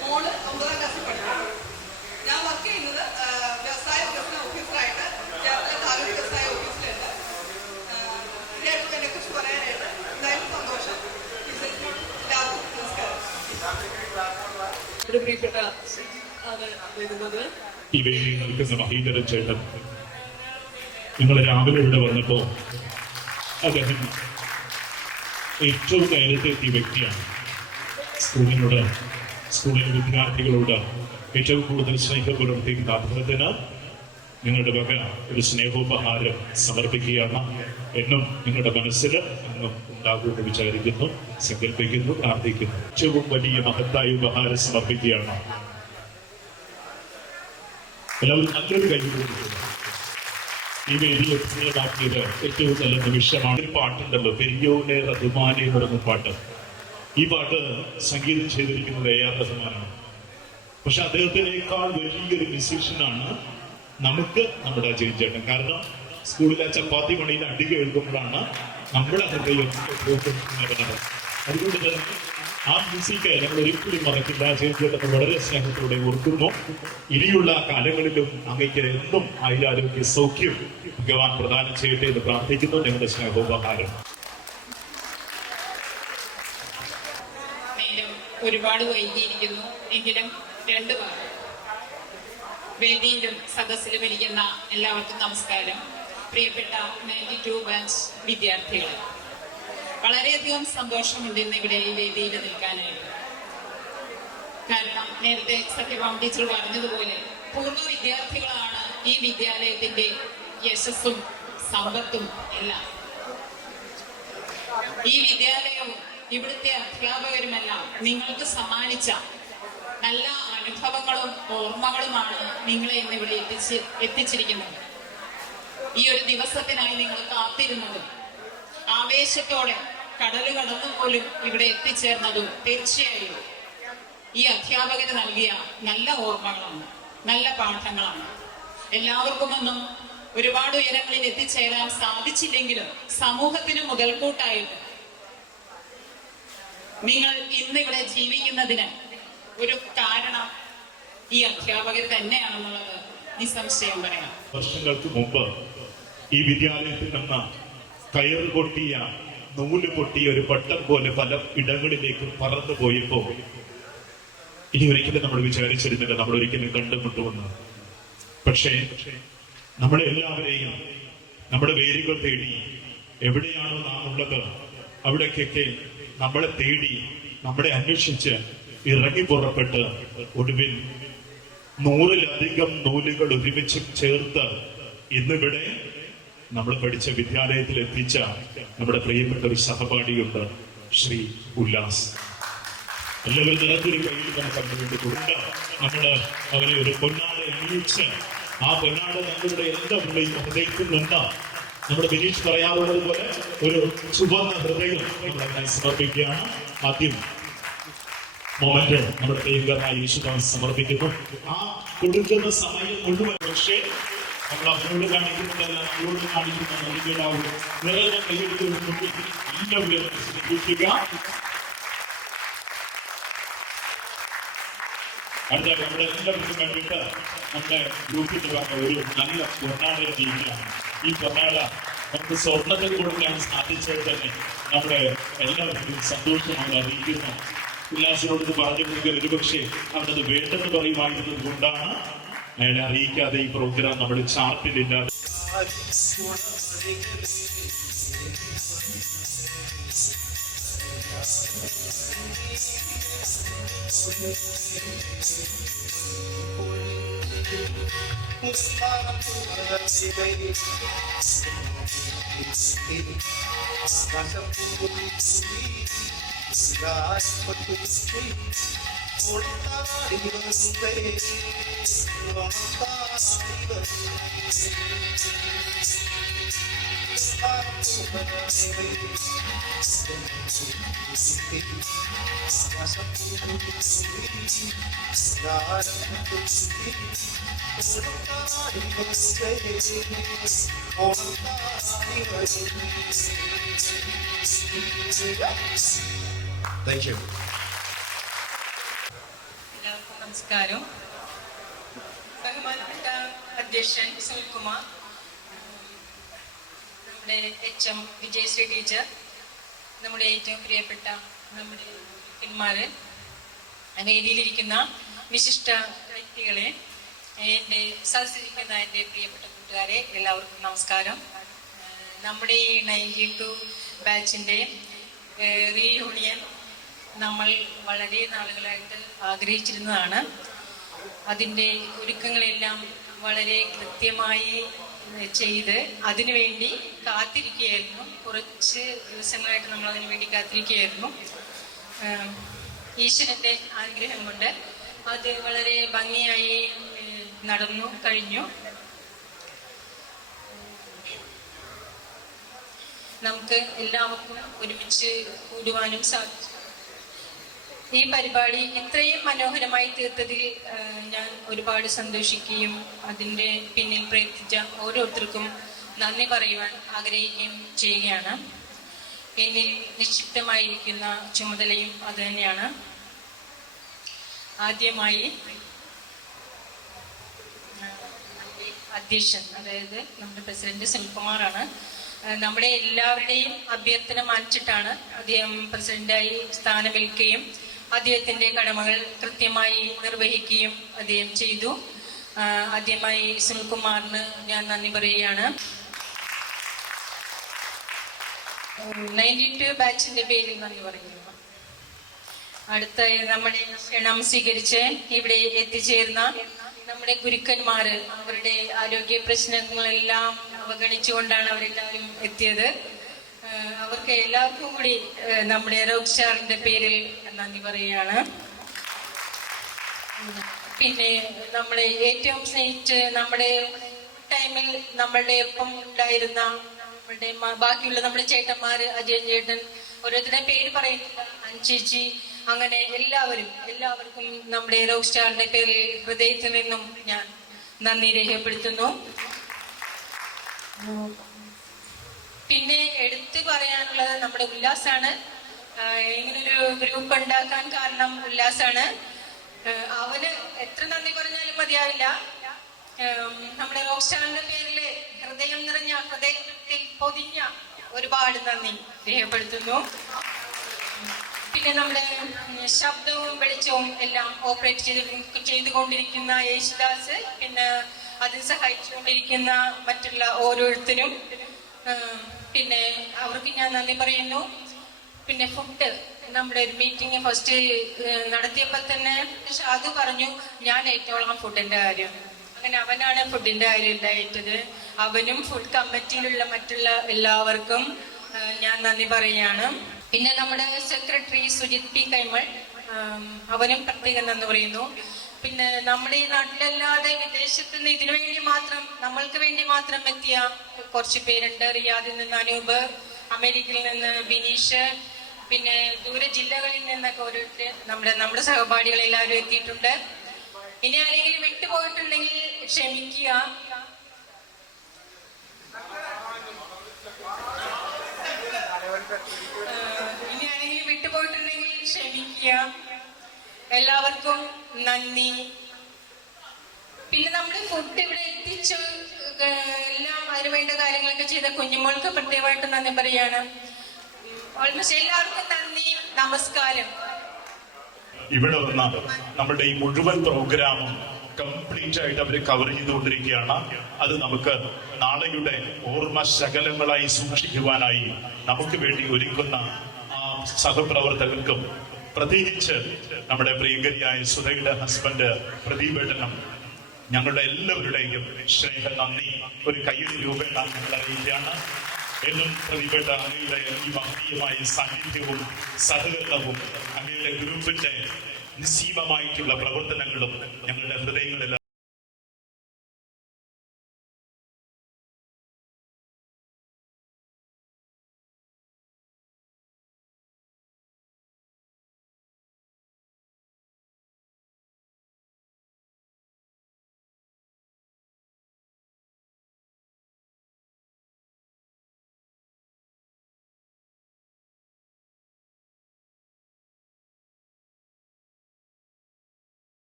മോള് 9ാം ക്ലാസ്സിൽ പഠിക്കുന്നു. ഞാൻ വർക്ക് ചെയ്യുന്നത് വ്യവസായ വികസന ഓഫീസറായിട്ട് കേരളത്തിലെ താലൂക്ക് വ്യവസായ ഓഫീസിലുണ്ട്. ഇതിനായിട്ട് എന്നെ കുറിച്ച് പറയാനായിട്ട് എന്തായാലും സന്തോഷം. എല്ലാവർക്കും നമസ്കാരം. ഒരു പ്രിയപ്പെട്ട ആണ് വരുന്നത്. ഈ വേദി നിൽക്കുന്ന മഹീധരൻ ചേട്ടൻ നിങ്ങൾ രാവിലെ ഇവിടെ വന്നപ്പോ അദ്ദേഹം ഏറ്റവും നേരത്തെ എത്തിയ വ്യക്തിയാണ്. സ്കൂളിലെ വിദ്യാർത്ഥികളോട് ഏറ്റവും കൂടുതൽ സ്നേഹം പുലർത്തിക്കുന്ന അദ്ദേഹത്തിന് നിങ്ങളുടെ വക ഒരു സ്നേഹോപഹാരം സമർപ്പിക്കുകയാണ്. എന്നും നിങ്ങളുടെ മനസ്സിൽ അങ്ങും ഉണ്ടാകുമെന്ന് വിചാരിക്കുന്നു, സങ്കല്പിക്കുന്നു, പ്രാർത്ഥിക്കുന്നു. ഏറ്റവും വലിയ മഹത്തായ ഉപഹാരം സമർപ്പിക്കുകയാണ്. എല്ലാവരും നല്ലൊരു കഴിവ്. ഈ വേദിയെ പ്രിയമാക്കിയത് ഏറ്റവും നല്ല നിമിഷമാണ്. ഒരു പാട്ടുണ്ടല്ലോ, പെരിയോനെ റഹ്മാനെ എന്ന് പറയുന്ന പാട്ട്. ഈ പാട്ട് സംഗീതം ചെയ്തിരിക്കുന്നത് AR റഹ്മാനാണ്. പക്ഷെ അദ്ദേഹത്തിനേക്കാൾ വലിയൊരു മ്യൂസീഷ്യനാണ് നമുക്ക് നമ്മുടെ അജയ് ചേട്ടൻ. കാരണം സ്കൂളിലെ ചപ്പാത്തി മണിയിൽ അടി കേൾക്കുമ്പോഴാണ് നമ്മുടെ ഹൃദയം. അതുകൊണ്ട് തന്നെ ആ മ്യൂസിക് ഞങ്ങൾ ഒരിക്കലും മറക്കില്ല. അജയ് ചേട്ടൻ വളരെ സ്നേഹത്തോടെ ഓർക്കുന്നു. ഇനിയുള്ള കാലങ്ങളിലും അങ്ങയ്ക്ക് എന്നും ആയുരാരോഗ്യ സൗഖ്യം ഭഗവാൻ പ്രദാനം ചെയ്യട്ടെ എന്ന് പ്രാർത്ഥിക്കുന്നു. ഞങ്ങളുടെ സ്നേഹോപഹാരം. ഒരുപാട് വൈകിയിരിക്കുന്നു എങ്കിലും 2 വാരം വേദിയിലും സദസ്സിലും ഇരിക്കുന്ന എല്ലാവർക്കും നമസ്കാരം. പ്രിയപ്പെട്ട 92 ബാച്ച് വിദ്യാർത്ഥികൾ, വളരെയധികം സന്തോഷമുണ്ട് ഇന്ന് ഇവിടെ ഈ വേദിയിൽ നിൽക്കാനായിട്ട്. കാരണം നേരത്തെ സത്യഭാമ ടീച്ചർ പറഞ്ഞതുപോലെ പൂർവ്വ വിദ്യാർത്ഥികളാണ് ഈ വിദ്യാലയത്തിന്റെ യശസ്സും സമ്പത്തും എല്ലാം. ഈ വിദ്യാലയവും ഇവിടുത്തെ അധ്യാപകരുമെല്ലാം നിങ്ങൾക്ക് സമ്മാനിച്ച നല്ല അനുഭവങ്ങളും ഓർമ്മകളുമാണ് നിങ്ങളെ ഇന്ന് ഇവിടെ എത്തിച്ചിരിക്കുന്നത്. ഈ ഒരു ദിവസത്തിനായി നിങ്ങൾ കാത്തിരുന്നതും ആവേശത്തോടെ കടല് കടന്നു പോലും ഇവിടെ എത്തിച്ചേർന്നതും തീർച്ചയായും ഈ അധ്യാപകർ നൽകിയ നല്ല ഓർമ്മകളാണ്, നല്ല പാഠങ്ങളാണ്. എല്ലാവർക്കുമൊന്നും ഒരുപാട് ഉയരങ്ങളിൽ എത്തിച്ചേരാൻ സാധിച്ചില്ലെങ്കിലും സമൂഹത്തിന് മുതൽക്കൂട്ടായിട്ട് നിങ്ങൾ ഇന്നിവിടെ ജീവിക്കുന്നതിന് ഒരു കാരണം ഈ അധ്യാപകർ തന്നെയാണെന്നുള്ളത് നിസ്സംശയം പറയാം. വർഷങ്ങൾക്ക് മുമ്പ് ഈ വിദ്യാലയത്തിൽ നിന്ന് കയറ് പൊട്ടിയ, നൂല് പൊട്ടിയ ഒരു പട്ടം പോലെ പല ഇടങ്ങളിലേക്ക് പറന്നു പോയപ്പോ ഇനി ഒരിക്കലും നമ്മൾ വിചാരിച്ചിരുന്നില്ല നമ്മൾ ഒരിക്കലും കണ്ടുമുട്ടുമെന്ന്. പക്ഷേ നമ്മളെ എല്ലാവരെയും നമ്മുടെ വേരുകൾ തേടി എവിടെയാണോ നാം ഉള്ളത് അവിടേക്കൊക്കെ നമ്മളെ തേടി, നമ്മളെ അന്വേഷിച്ച് ഇറങ്ങി പുറപ്പെട്ട് ഒടുവിൽ 100-ലധികം നൂലുകൾ ഒരുമിച്ച് ചേർത്ത് ഇന്നിവിടെ നമ്മൾ പഠിച്ച വിദ്യാലയത്തിൽ എത്തിച്ച നമ്മുടെ പ്രിയപ്പെട്ട ഒരു സഹപാഠിയുണ്ട്, ശ്രീ ഉല്ലാസ്. എല്ലാവരും നിലത്തൊരു കയ്യിൽ നമുക്ക് അതിനു വേണ്ടി കൊടുക്ക. നമ്മള് അവരെ ഒരു പൊന്നാട അണിയിച്ച് ആ പൊന്നാട നമ്മളുടെ എല്ലാവരുടെയും ഹൃദയത്തിൽ നിന്ന് നമ്മുടെ ബിനീഷ് പറയാറുള്ളത് പോലെ ഒരു ചുവന്ന ഹൃദയം നമ്മൾ അതിനായി സമർപ്പിക്കുകയാണ്. ആദ്യം മൊമെന്റ് നമ്മുടെ പ്രിയങ്കരനായ യേശുദാസ് സമർപ്പിക്കുന്നു. ആ കൊടുക്കുന്ന സമയം മുഴുവൻ പക്ഷേ നമ്മൾ അവരോട് കാണിക്കുന്നതല്ല, അവരോട് കാണിക്കുന്ന നൽകിയിടാവും നിറഞ്ഞ കൈയെടുത്തുകൊണ്ട് എല്ലാവരും ശ്രദ്ധിക്കുക. അടുത്ത നമ്മുടെ എല്ലാവർക്കും വേണ്ടിയിട്ട് നമ്മുടെ ഗ്രൂപ്പിൽ ഒരു നല്ല പൊന്നാട ജീവിതമാണ്. ഈ പൊന്നാട നമുക്ക് സ്വർണ്ണത്തിൽ കൊടുക്കാൻ സാധിച്ചത് തന്നെ നമ്മുടെ എല്ലാവർക്കും സന്തോഷമാണ് അറിയിക്കുന്നു. ഉല്ലാസിനോട് പറഞ്ഞു കൊടുക്കാൻ ഒരുപക്ഷെ അവനത് വേണ്ടെന്ന് പറയുമായിരുന്നത് കൊണ്ടാണ് അയാളെ അറിയിക്കാതെ ഈ പ്രോഗ്രാം നമ്മുടെ ചാർട്ടിലില്ലാതെ. Thank you. എല്ലാവർക്കും നമസ്കാരം. ബഹുമാനപ്പെട്ട അധ്യക്ഷൻ സുനിൽകുമാർ, നമ്മുടെ HM വിജയശ്രീ ടീച്ചർ, നമ്മുടെ ഏറ്റവും പ്രിയപ്പെട്ട നമ്മുടെ പിന്മാര്, വേദിയിലിരിക്കുന്ന വിശിഷ്ട വ്യക്തികളെ, എൻ്റെ സദസ്സിലിരിക്കുന്ന എൻ്റെ പ്രിയപ്പെട്ട കൂട്ടുകാരെ, എല്ലാവർക്കും നമസ്കാരം. നമ്മുടെ ഈ 92 ബാച്ചിൻ്റെ റീയൂണിയൻ നമ്മൾ വളരെ നാളുകളായിട്ട് ആഗ്രഹിച്ചിരുന്നതാണ്. അതിൻ്റെ ഒരുക്കങ്ങളെല്ലാം വളരെ കൃത്യമായി ചെയ്ത് അതിനുവേണ്ടി കാത്തിരിക്കുകയായിരുന്നു. കുറച്ച് ദിവസങ്ങളായിട്ട് നമ്മൾ അതിനു വേണ്ടി കാത്തിരിക്കുകയായിരുന്നു. ഈശ്വരൻ്റെ ആഗ്രഹം കൊണ്ട് അത് വളരെ ഭംഗിയായി നടന്നു കഴിഞ്ഞു. നമുക്ക് എല്ലാവർക്കും ഒരുമിച്ച് കൂടുവാനും സാധിച്ചു. ഈ പരിപാടി ഇത്രയും മനോഹരമായി തീർത്തതിൽ ഞാൻ ഒരുപാട് സന്തോഷിക്കുകയും അതിൻ്റെ പിന്നിൽ പ്രയത്നിച്ച ഓരോരുത്തർക്കും നന്ദി പറയുവാൻ ആഗ്രഹിക്കുകയും ചെയ്യുകയാണ്. എന്നിൽ നിക്ഷിപ്തമായിരിക്കുന്ന ചുമതലയും അതുതന്നെയാണ്. ആദ്യമായി അധ്യക്ഷൻ, അതായത് നമ്മുടെ പ്രസിഡന്റ് സുനിൽകുമാറാണ്. നമ്മുടെ എല്ലാവരുടെയും അഭ്യർത്ഥന മാനിച്ചിട്ടാണ് അദ്ദേഹം പ്രസിഡന്റായി സ്ഥാനമേൽക്കുകയും അദ്ദേഹത്തിന്റെ കടമകൾ കൃത്യമായി നിർവഹിക്കുകയും അദ്ദേഹം ചെയ്തു. ആദ്യമായി സുനിൽകുമാറിന് ഞാൻ നന്ദി പറയുകയാണ്. 92 ബാച്ചിന്റെ പേരിൽ നന്ദി പറയുന്നു. അടുത്ത നമ്മുടെ ക്ഷണം സ്വീകരിച്ച് ഇവിടെ എത്തിച്ചേർന്ന നമ്മുടെ ഗുരുക്കന്മാര്, അവരുടെ ആരോഗ്യ പ്രശ്നങ്ങളെല്ലാം അവഗണിച്ചുകൊണ്ടാണ് അവരെല്ലാവരും എത്തിയത്. അവർക്ക് എല്ലാവർക്കും കൂടി നമ്മുടെ റോക്ക് സ്റ്റാറിന്റെ പേരിൽ നന്ദി പറയുകയാണ്. പിന്നെ നമ്മളെ ഏറ്റവും സ്നേഹിച്ച് നമ്മുടെ ടൈമിൽ നമ്മളുടെ ഒപ്പം ഉണ്ടായിരുന്ന നമ്മളുടെ ബാക്കിയുള്ള നമ്മുടെ ചേട്ടന്മാര്, അജയൻ ചേട്ടൻ, ഓരോരുത്തരുടെ പേര് പറയുന്നില്ല, അഞ്ചേച്ചി, അങ്ങനെ എല്ലാവർക്കും നമ്മുടെ റോക്ക് സ്റ്റാറിന്റെ പേരിൽ ഹൃദയത്തിൽ നിന്നും ഞാൻ നന്ദി രേഖപ്പെടുത്തുന്നു. പിന്നെ എടുത്തു പറയാനുള്ളത് നമ്മുടെ ഉല്ലാസാണ്. ഇങ്ങനൊരു ഗ്രൂപ്പ് ഉണ്ടാക്കാൻ കാരണം ഉല്ലാസാണ്. അവന് എത്ര നന്ദി പറഞ്ഞാലും മതിയാവില്ല. നമ്മുടെ റോക്ക് സ്റ്റാറിന്റെ പേരില് ഹൃദയം നിറഞ്ഞ, ഹൃദയത്തിൽ പൊതിഞ്ഞ ഒരുപാട് നന്ദി രേഖപ്പെടുത്തുന്നു. പിന്നെ നമ്മുടെ ശബ്ദവും വെളിച്ചവും എല്ലാം ഓപ്പറേറ്റ് ചെയ്തുകൊണ്ടിരിക്കുന്ന യേശുദാസ്, പിന്നെ അതിൽ സഹായിച്ചുകൊണ്ടിരിക്കുന്ന മറ്റുള്ള ഓരോരുത്തരും, പിന്നെ അവർക്ക് ഞാൻ നന്ദി പറയുന്നു. പിന്നെ ഫുഡ് നമ്മുടെ ഒരു മീറ്റിംഗ് ഫസ്റ്റ് നടത്തിയപ്പോൾ തന്നെ ഷാദു പറഞ്ഞു ഞാൻ ഏറ്റോളാം ഫുഡിന്റെ കാര്യം. അങ്ങനെ അവനാണ് ഫുഡിന്റെ കാര്യം എല്ലാം ഏറ്റത്. അവനും ഫുഡ് കമ്മിറ്റിയിലുള്ള മറ്റുള്ള എല്ലാവർക്കും ഞാൻ നന്ദി പറയുകയാണ്. പിന്നെ നമ്മുടെ സെക്രട്ടറി സുജിത് പി കൈമൾ, അവനും പ്രത്യേകം നന്ദി പറയുന്നു. പിന്നെ നമ്മുടെ ഈ നാട്ടിലല്ലാതെ വിദേശത്ത് നിന്ന് ഇതിനു വേണ്ടി മാത്രം, നമ്മൾക്ക് വേണ്ടി മാത്രം എത്തിയ കുറച്ച് പേരുണ്ട്. റിയാദിൽ നിന്ന് അനൂപ്, അമേരിക്കയിൽ നിന്ന് ബിനീഷ്, പിന്നെ ദൂര ജില്ലകളിൽ നിന്നൊക്കെ ഓരോരുത്തർ നമ്മുടെ സഹപാഠികൾ എല്ലാവരും എത്തിയിട്ടുണ്ട്. ഇനി ആരെങ്കിലും വിട്ടുപോയിട്ടുണ്ടെങ്കിൽ ക്ഷമിക്കുക. ക്ഷമിക്കുക. എല്ലാവർക്കും നന്ദി. പിന്നെ നമ്മുടെ ഫുഡ് ഇവിടെ എത്തിച്ചു എല്ലാം അതിന് വേണ്ട കാര്യങ്ങളൊക്കെ ചെയ്ത കുഞ്ഞുമോൾക്ക് പ്രത്യേകമായിട്ട് നന്ദി പറയാണ്. ഓൾമോസ്റ്റ് എല്ലാവർക്കും നന്ദി, നമസ്കാരം. ഇവിടെ വന്ന നമ്മുടെ ഈ മുഴുവൻ പ്രോഗ്രാമും കംപ്ലീറ്റ് ആയിട്ട് അവർ കവർ ചെയ്തുകൊണ്ടിരിക്കുകയാണ്. അത് നമുക്ക് നാളെയുടെ ഓർമ്മ ശകലങ്ങളായി സൂക്ഷിക്കുവാനായി നമുക്ക് വേണ്ടി ഒരുക്കുന്ന സഹപ്രവർത്തകർക്കും പ്രത്യേകിച്ച് നമ്മുടെ പ്രിയങ്കരിയായ സുധയുടെ ഹസ്ബൻഡ് പ്രദീപേട്ടനും ഞങ്ങളുടെ എല്ലാവരുടെയും സ്നേഹ നന്ദി ഒരു കയ്യടി രൂപേണ ഞങ്ങൾ അറിയിക്കുകയാണ്. എന്നും പ്രദീപേട്ട അങ്ങയുടെ ഈ മഹനീയമായ സാന്നിധ്യവും സഹകരണവും അങ്ങയുടെ ഗ്രൂപ്പിന്റെ നിസ്സീമമായിട്ടുള്ള പ്രവർത്തനങ്ങളും ഞങ്ങളുടെ ഹൃദയങ്ങളിൽ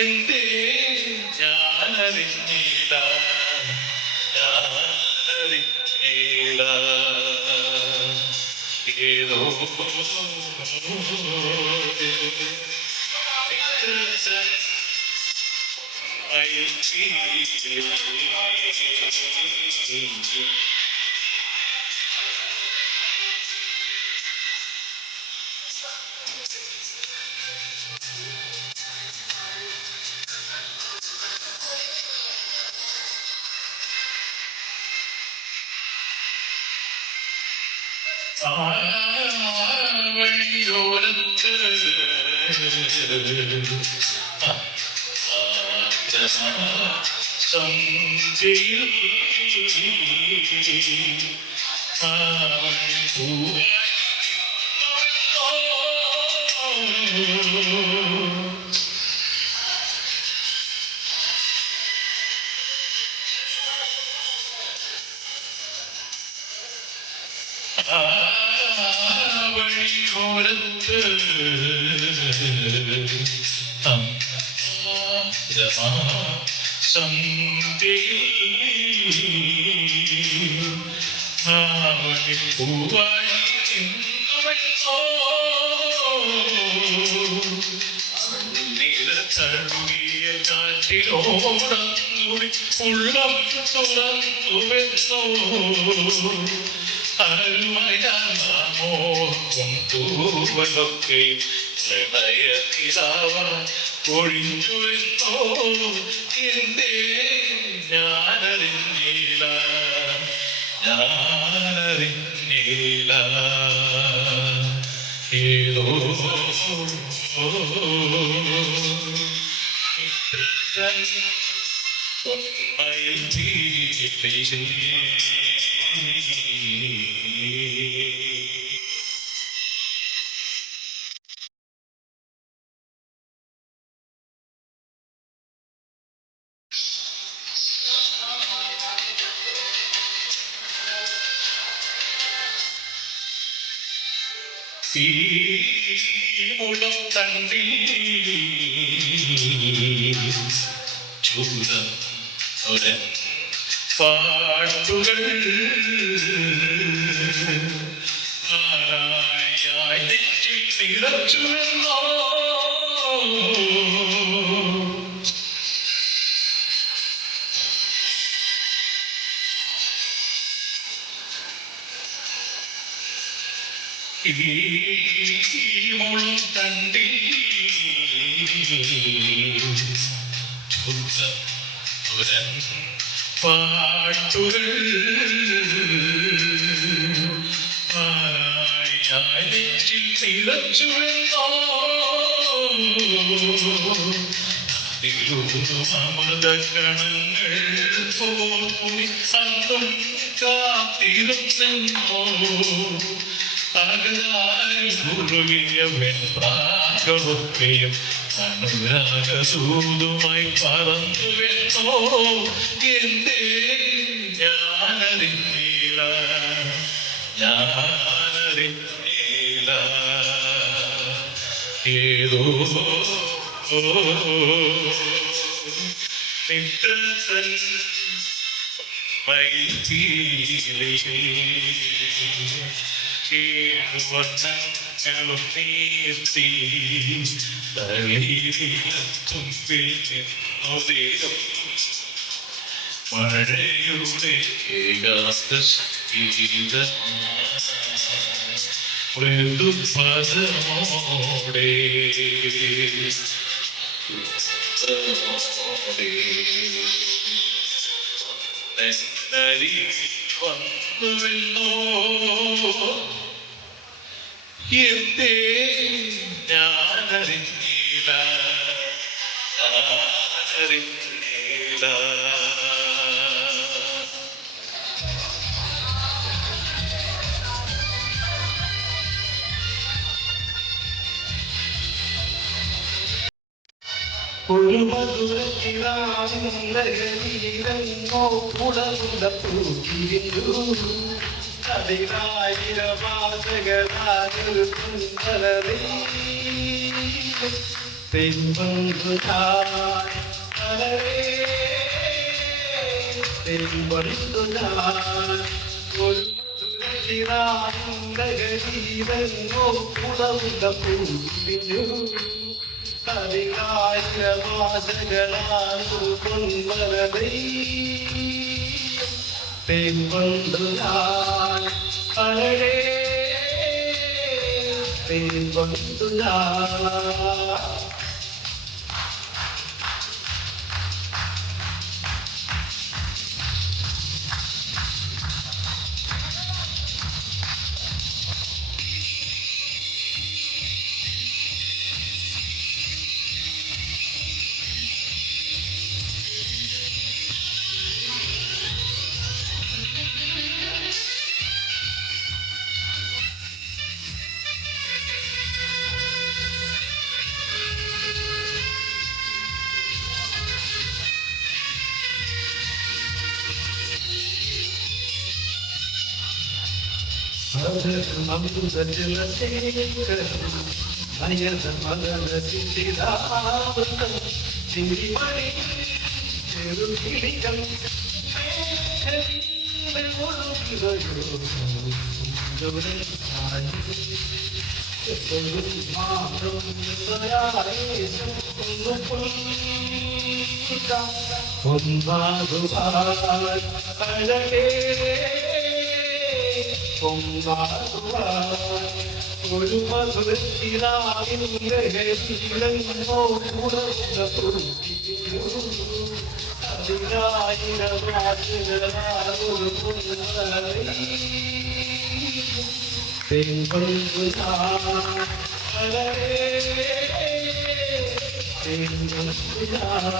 എന്തേ ഞാനറിഞ്ഞില്ല ഏതോ വഴിയോരത്ത് സന്ധ്യയിൽ വഴിയോരത്ത് സന്ധ്യയിൽ പൂവായി തഴുകിയ കാറ്റിനോടൂടി ഉള്ളം തുറന്നുവെന്നോ അരുമയാമോഹം തൂവലൊക്കെയും പ്രണയത്തിലാവാൻ ഒഴിഞ്ഞുവെന്നോ എന്തേ ഞാനറിഞ്ഞില്ല ഏതോ പൊന്മയിൽ തീ മുളം തണ്ടി ചൂടൻ പാട്ടുകൾ നിറച്ചുവെന്നോ മുളം തണ്ടി ചൂടൻ പാട്ടുകൾ നിറച്ചുവെന്നോ അമൃതഗണങ്ങൾ പോയി അന്നും കാത്തിരുന്നെന്നോ അകതാരുകിയ വെൺപാകളൊക്കെയും അനുരാഗസൂതുമായി പറന്നുവെന്നോ എന്തേ ഞാനറിഞ്ഞില്ല ഏതോ നിത്യസൻ വർണ്ണങ്ങളും നീർത്തി തുമ്പിൽ നിന്നൊതേകം മഴയുടെ ഏകാന്തീതം മൃദുപദമോടെ നരി വന്നുവെന്നോ എന്തേ ഞാനറിഞ്ഞില്ല ഒരു മധുരോ പുടമുടപ്പൂക്കിരിഞ്ഞു അതിനായിരമാസകളായൊരു സുന്ദരതീ തെൻപന്തുതായി തെൻപന്തുതായി ഒരു മധുര ചിരാന്തരീരങ്ങോ ഉളവുള്ള പൂവിനു അതിനായിരമാസകളാണു പൊൻവരതൈ തേൻകൊണ്ടു ഞാൻ അഴകേ തേൻകൊണ്ടു ഞാൻ ഒരു മധുരത്തിലാവിന്റെ ഹരിയിലങ്ങോ ഉണർന്ന പൂവിനു അതിനായിരമാസകളാണൊരു പൊൻവരതൈ തേൻകൊണ്ടു ഞാൻ അഴകേ തേൻകൊണ്ടു ഞാൻ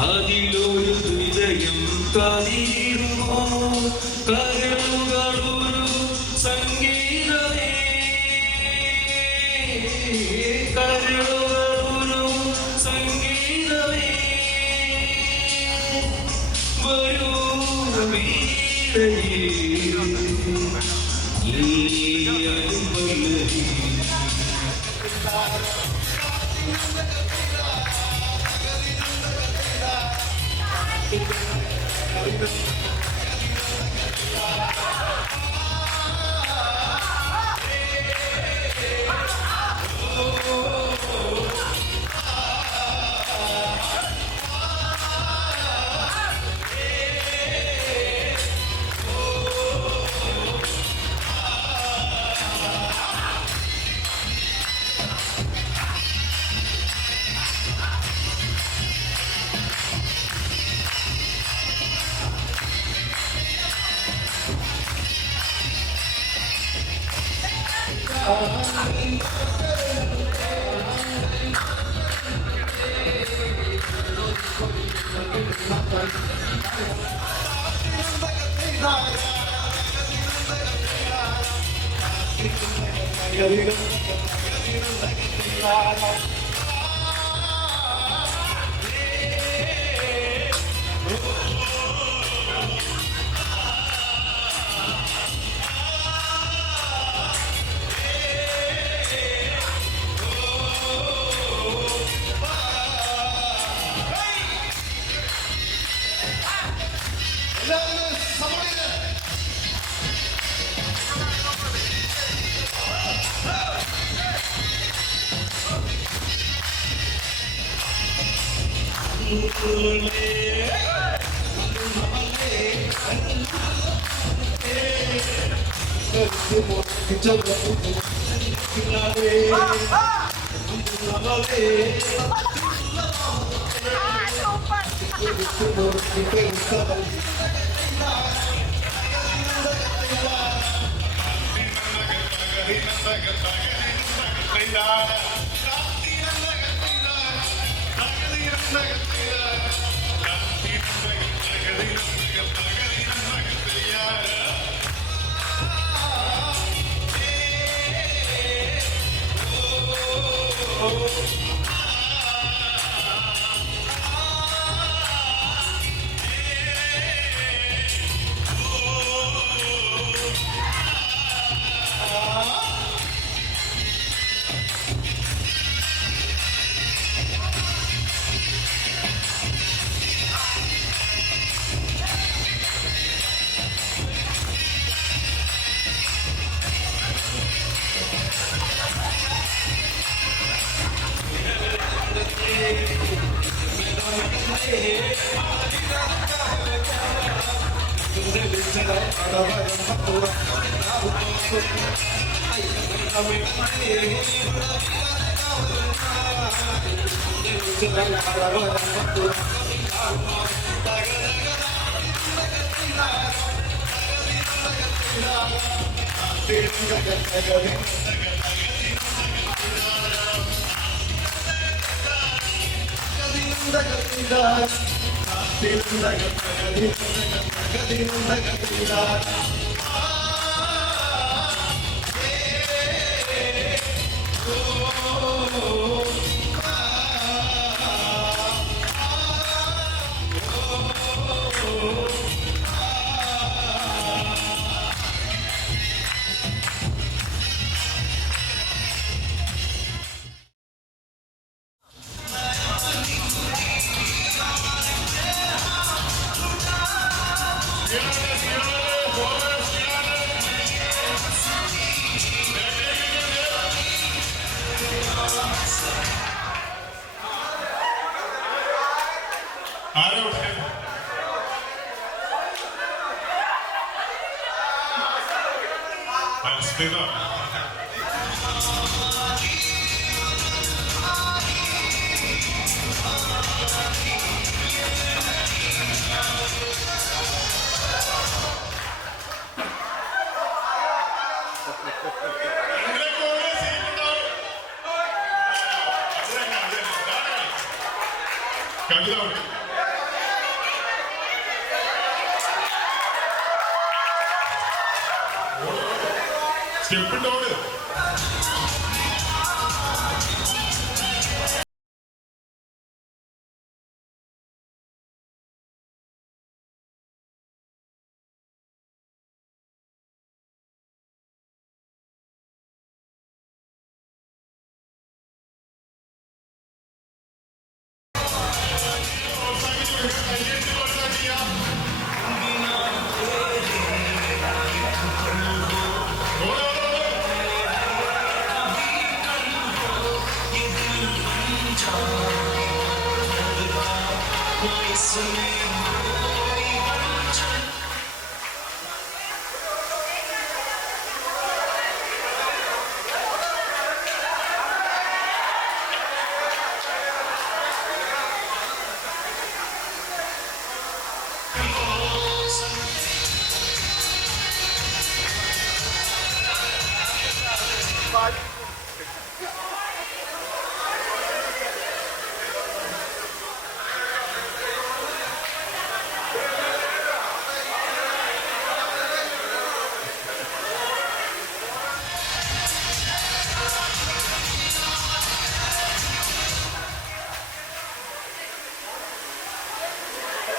അതിലൊരു ഹൃദയം കതിരുമോ കരളുകളൊരു സംഗീതമേ കരളുകളൊരു സംഗീതമേ വരൂ വീരയേ ഈ അരുമ്പല്ലി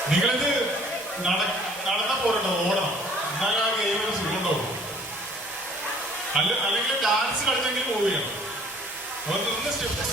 നിങ്ങളിത് നടന്നാ പോരട്ടോ, ഓടണം. എന്നാലും ആ ഗെയിമിന് സുഖമുണ്ടാവും. അല്ലെങ്കിൽ ഡാൻസ് കളിച്ചെങ്കിൽ മൂവ് ചെയ്യണം. ഒന്ന് സ്റ്റെപ്പ്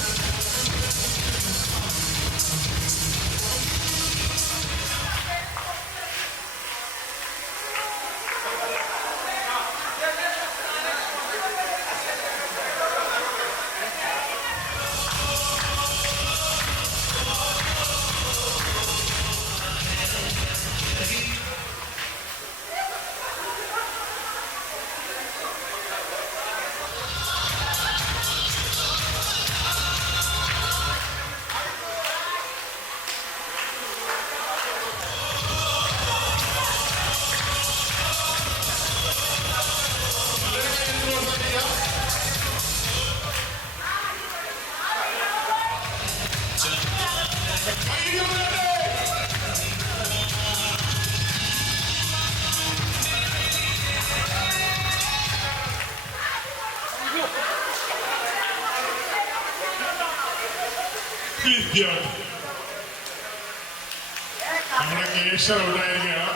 നമ്മുടെ കേശർ ഉണ്ടായിരിക്കുകയാണ്.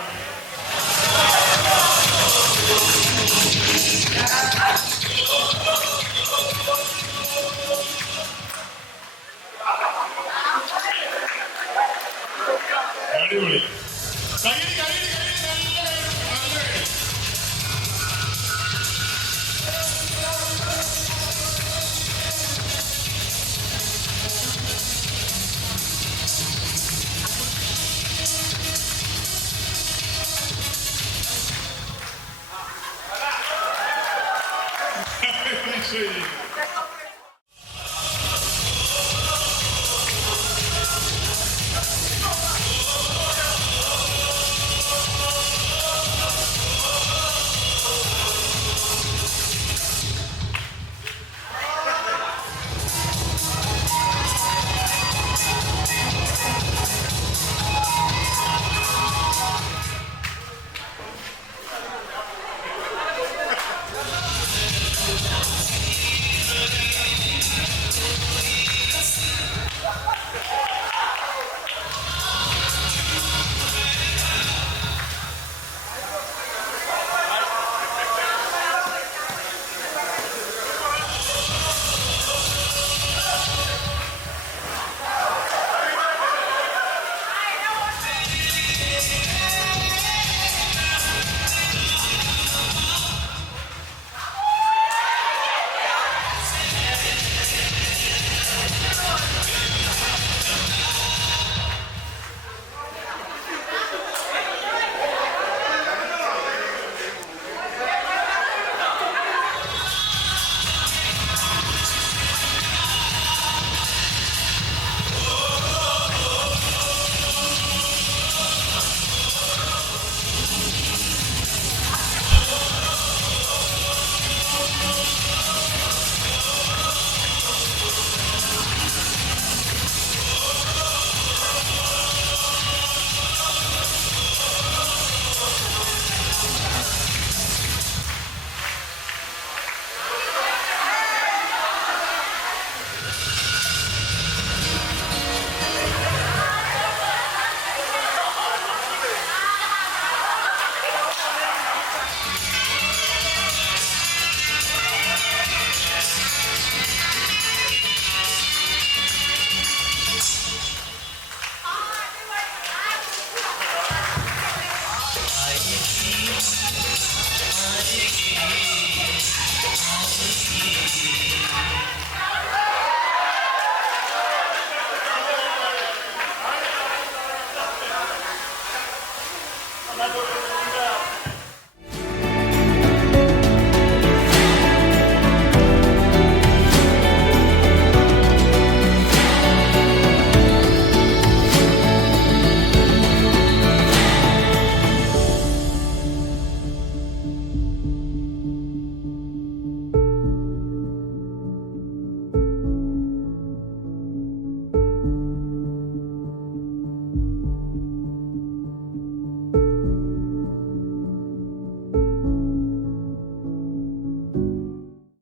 അടിപൊളി. ശരി.